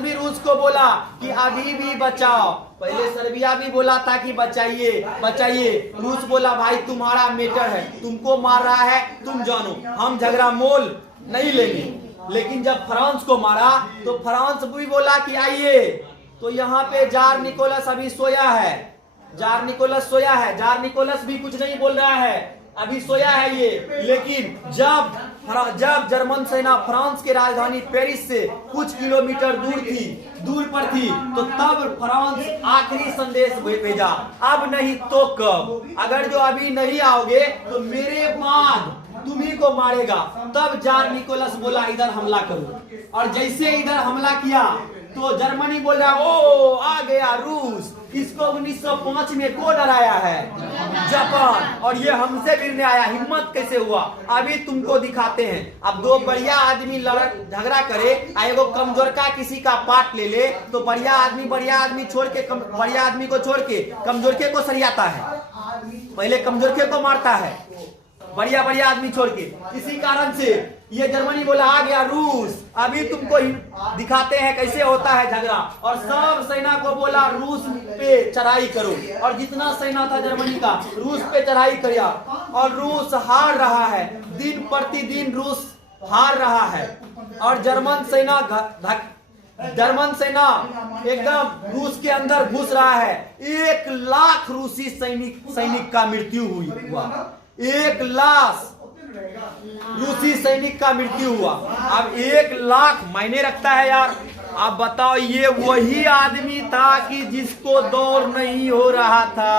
भी रूस को बोला कि अभी भी बचाओ। पहले सर्बिया भी बोला था कि बचाइए। रूस बोला भाई तुम्हारा मैटर है, तुमको मार रहा है, तुम जानो, हम झगड़ा मोल नहीं लेंगे। लेकिन जब फ्रांस को मारा, तो फ्रांस भी बोला कि आइए। तो यहाँ पे जार निकोलस अभी सोया है, जार निकोलस भी कुछ नहीं बोल रहा है, अभी सोया है ये। लेकिन जब जर्मन सेना फ्रांस के राजधानी पेरिस से कुछ किलोमीटर दूर पर थी, तो तब फ्रांस आखिरी संदेश भेजा, अब नहीं तो कब, अगर जो अभी नहीं आओगे तो मेरे बाद तुम्ही को मारेगा। तब जार निकोलस बोला इधर हमला करो, और जैसे इधर हमला किया, तो जर्मनी बोल रहा ओ आ गया रूस, इसको 1905 में को डराया है? जापान, और ये हमसे भिड़ने आया, हिम्मत कैसे हुआ? अभी तुमको दिखाते हैं। अब दो बढ़िया आदमी झगड़ा करे, एगो कमजोर का किसी का पार्ट ले ले, तो बढ़िया आदमी छोड़ के बढ़िया आदमी को छोड़ के कमजोर के को सरियाता है, पहले कमजोर के को मारता है, बढ़िया आदमी छोड़ के। इसी कारण से ये जर्मनी बोला आ गया रूस, अभी तुमको दिखाते हैं कैसे होता है झगड़ा। और सब सेना को बोला रूस पे चढ़ाई करो, और जितना सेना था जर्मनी का रूस पे चढ़ाई किया, और रूस हार रहा है, दिन प्रतिदिन रूस हार रहा है। और जर्मन सेना एकदम रूस के अंदर घुस रहा है। 1 लाख रूसी सैनिक का मृत्यु हुआ, 1 लाख रूसी सैनिक का मृत्यु हुआ। अब 1 लाख मायने रखता है यार। आप बताओ, ये वही आदमी था कि जिसको दौर नहीं हो रहा था।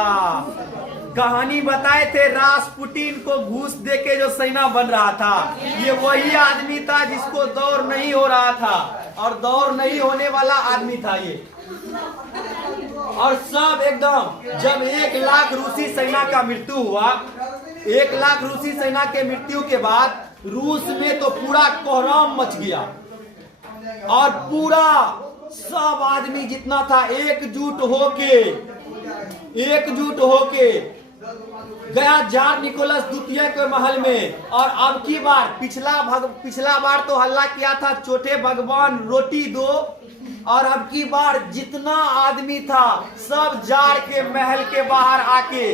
कहानी बताए थे रासपुटिन को घूस देके जो सेना बन रहा था, ये वही आदमी था जिसको दौर नहीं हो रहा था, और दौर नहीं होने वाला आदमी था ये। और सब एकदम जब 1 लाख रूसी सेना का मृत्यु हुआ, 1 लाख रूसी सेना के मृत्यु के बाद रूस में तो पूरा कोहराम मच गया, और पूरा सब आदमी जितना था एकजुट होके गया जार निकोलस द्वितीय के महल में। और अब की बार पिछला बार तो हल्ला किया था छोटे भगवान रोटी दो, और अब की बार जितना आदमी था सब जार के महल के बाहर आके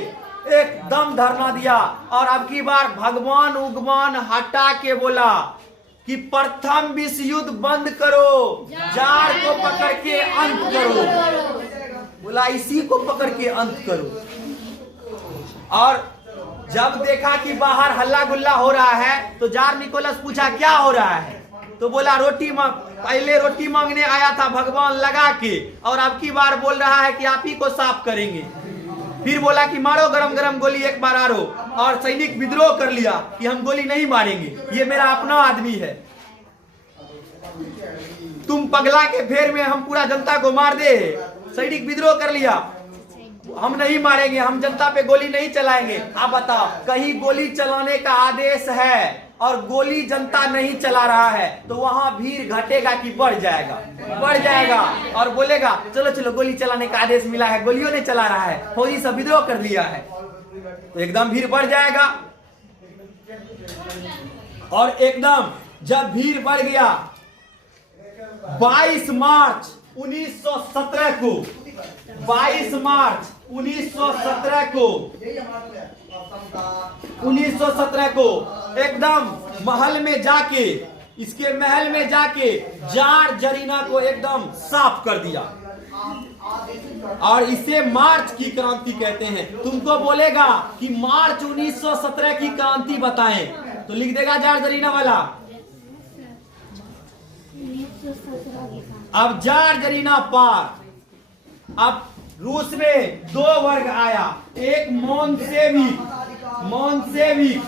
एकदम धरना दिया। और अब की बार भगवान उगमान हटा के बोला कि प्रथम विश्व युद्ध बंद करो, जार को पकड़ के अंत करो, बोला इसी को पकड़ के अंत करो। और जब देखा कि बाहर हल्ला गुल्ला हो रहा है, तो जार निकोलस पूछा क्या हो रहा है, तो बोला पहले रोटी मांगने आया था भगवान लगा के, और अब की बार बोल रहा है कि आप ही को साफ करेंगे। फिर बोला कि मारो गरम गोली एक बार, और सैनिक विद्रोह कर लिया कि हम गोली नहीं मारेंगे, ये मेरा अपना आदमी है। तुम पगला के फेर में हम पूरा जनता को मार दे, सैनिक विद्रोह कर लिया, हम नहीं मारेंगे, हम जनता पे गोली नहीं चलाएंगे। आप बताओ, कहीं गोली चलाने का आदेश है और गोली जनता नहीं चला रहा है तो वहां भीड़ घटेगा कि बढ़ जाएगा? बढ़ जाएगा। और बोलेगा चलो चलो गोली चलाने का आदेश मिला है, गोलियों ने चला रहा है, फौजी सब विद्रोह कर लिया है, तो एकदम भीड़ बढ़ जाएगा। और एकदम जब भीड़ बढ़ गया, 22 मार्च 1917 को 22 मार्च 1917 को एकदम महल में जाके, इसके महल में जाके जार जरीना को एकदम साफ कर दिया और इसे मार्च की क्रांति कहते हैं। तुमको बोलेगा कि मार्च 1917 की क्रांति बताएं तो लिख देगा जार जरीना वाला। अब जार जरीना पार, अब रूस में 2 वर्ग आया, एक मॉन्सेविक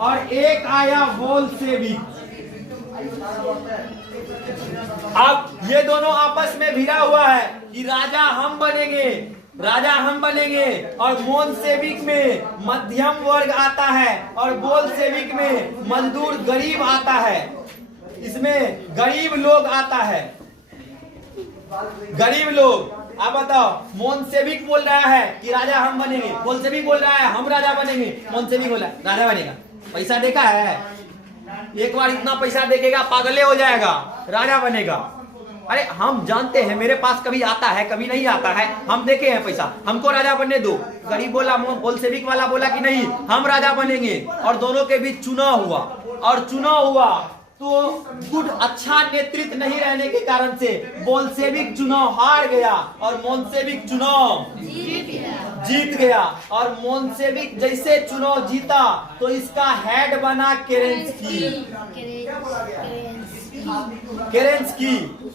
और एक आया बोल्शेविक। अब ये दोनों आपस में भिड़ा हुआ है कि राजा हम बनेंगे और मोनसेविक में मध्यम वर्ग आता है और बोल्शेविक में मजदूर गरीब आता है, इसमें गरीब लोग आता है, गरीब लोग। आप बताओ, मोनसेविक बोल रहा है कि राजा हम बनेंगे, बोल्शेविक बोल रहा है हम राजा बनेंगे, मोनसेविक बोल रहा है राजा बनेगा। पैसा देखा है, एक बार इतना पैसा देखेगा पागले हो जाएगा, राजा बनेगा। अरे हम जानते हैं, मेरे पास कभी आता है कभी नहीं आता है, हम देखे हैं पैसा, हमको राजा बनने दो। गरीब बोला, बोल्शेविक वाला बोला कि नहीं हम राजा बनेंगे, और दोनों के बीच चुनाव हुआ, और चुनाव हुआ तो गुड अच्छा नेतृत्व नहीं रहने के कारण से बोल्शेविक चुनाव हार गया और मोनसेविक चुनाव जीत गया। और मोनसेविक जैसे चुनाव जीता तो इसका हेड बना केरेंस्की।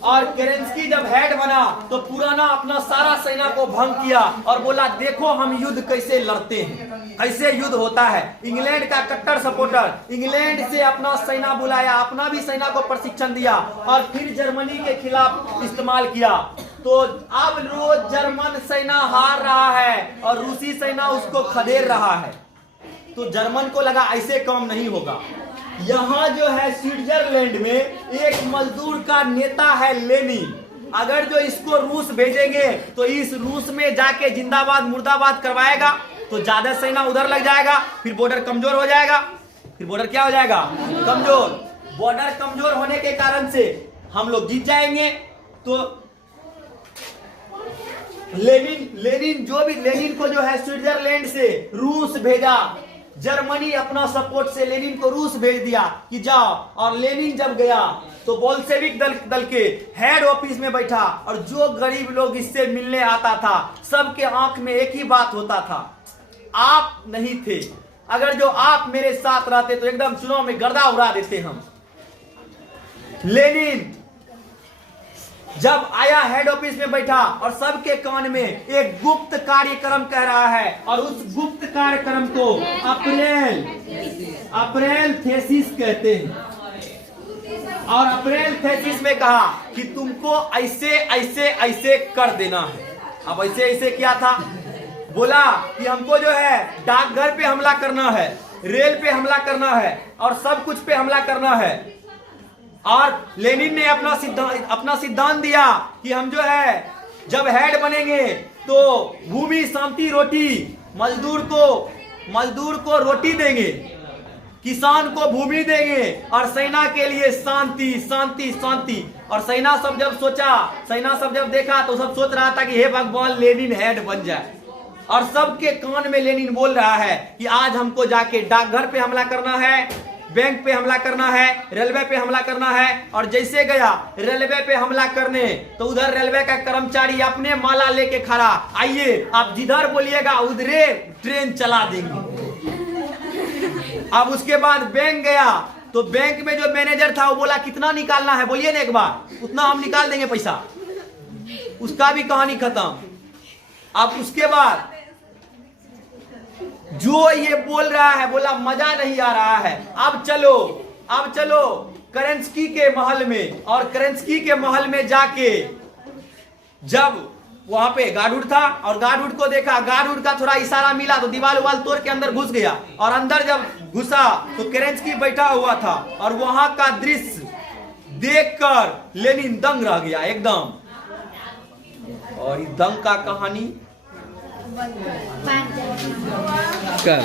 और केरेंस्की जब हेड बना तो पुराना अपना सारा सेना को भंग किया और बोला देखो हम युद्ध कैसे लड़ते हैं, कैसे युद्ध होता है। इंग्लैंड का कट्टर सपोर्टर, इंग्लैंड से अपना सेना बुलाया, अपना भी सेना को प्रशिक्षण दिया और फिर जर्मनी के खिलाफ इस्तेमाल किया। तो अब रोज जर्मन सेना हार रहा है और रूसी सेना उसको खदेड़ रहा है। तो जर्मन को लगा ऐसे काम नहीं होगा। यहाँ जो है स्विट्जरलैंड में एक मजदूर का नेता है लेनिन, अगर जो इसको रूस भेजेंगे तो इस रूस में जाके जिंदाबाद मुर्दाबाद करवाएगा तो ज्यादा सेना उधर लग जाएगा, फिर बॉर्डर कमजोर हो जाएगा। फिर बॉर्डर क्या हो जाएगा? कमजोर। बॉर्डर कमजोर होने के कारण से हम लोग जीत जाएंगे। तो लेनिन को जो है स्विट्जरलैंड से रूस भेजा, जर्मनी अपना सपोर्ट से लेनिन को रूस भेज दिया कि जाओ। और लेनिन जब गया तो बोल्शेविक दल के हेड ऑफिस में बैठा और जो गरीब लोग इससे मिलने आता था सबके आंख में एक ही बात होता था, आप नहीं थे, अगर जो आप मेरे साथ रहते तो एकदम चुनाव में गर्दा उड़ा देते हम। लेनिन जब आया हेड ऑफिस में बैठा और सबके कान में एक गुप्त कार्यक्रम कह रहा है और उस गुप्त कार्यक्रम को अप्रैल थेसिस कहते हैं। और अप्रैल थेसिस में कहा कि तुमको ऐसे ऐसे ऐसे कर देना है। अब ऐसे ऐसे क्या था? बोला कि हमको जो है डाकघर पे हमला करना है, रेल पे हमला करना है और सब कुछ पे हमला करना है। और लेनिन ने अपना सिद्धांत दिया कि हम जो है जब हेड बनेंगे तो भूमि शांति रोटी, मजदूर को रोटी देंगे, किसान को भूमि देंगे और सेना के लिए शांति शांति शांति। और सेना सब जब देखा तो सब सोच रहा था कि हे भगवान लेनिन हेड बन जाए। और सबके कान में लेनिन बोल रहा है कि आज हमको जाके डाकघर पे हमला करना है, बैंक पे हमला करना है, रेलवे पे हमला करना है। और जैसे गया रेलवे पे हमला करने तो उधर रेलवे का कर्मचारी अपने माला लेके खड़ा, आइए आप जिधर बोलिएगा उधरे ट्रेन चला देंगे। अब उसके बाद बैंक गया तो बैंक में जो मैनेजर था वो बोला कितना निकालना है बोलिए ना एक बार, उतना हम निकाल देंगे पैसा। उसका भी कहानी खत्म। अब उसके बाद जो ये बोल रहा है, बोला मजा नहीं आ रहा है, अब चलो केरेंस्की के महल में, और केरेंस्की के महल में जाके जब वहां पे गार्डवुड था और गार्डवुड को देखा, गार्डवुड का थोड़ा इशारा मिला तो दीवार उवाल तोड़ के अंदर घुस गया, और अंदर जब घुसा तो केरेंस्की बैठा हुआ था और वहां का दृश्य देखकर लेनिन दंग रह गया एकदम। और इस दंग का कहानी कल।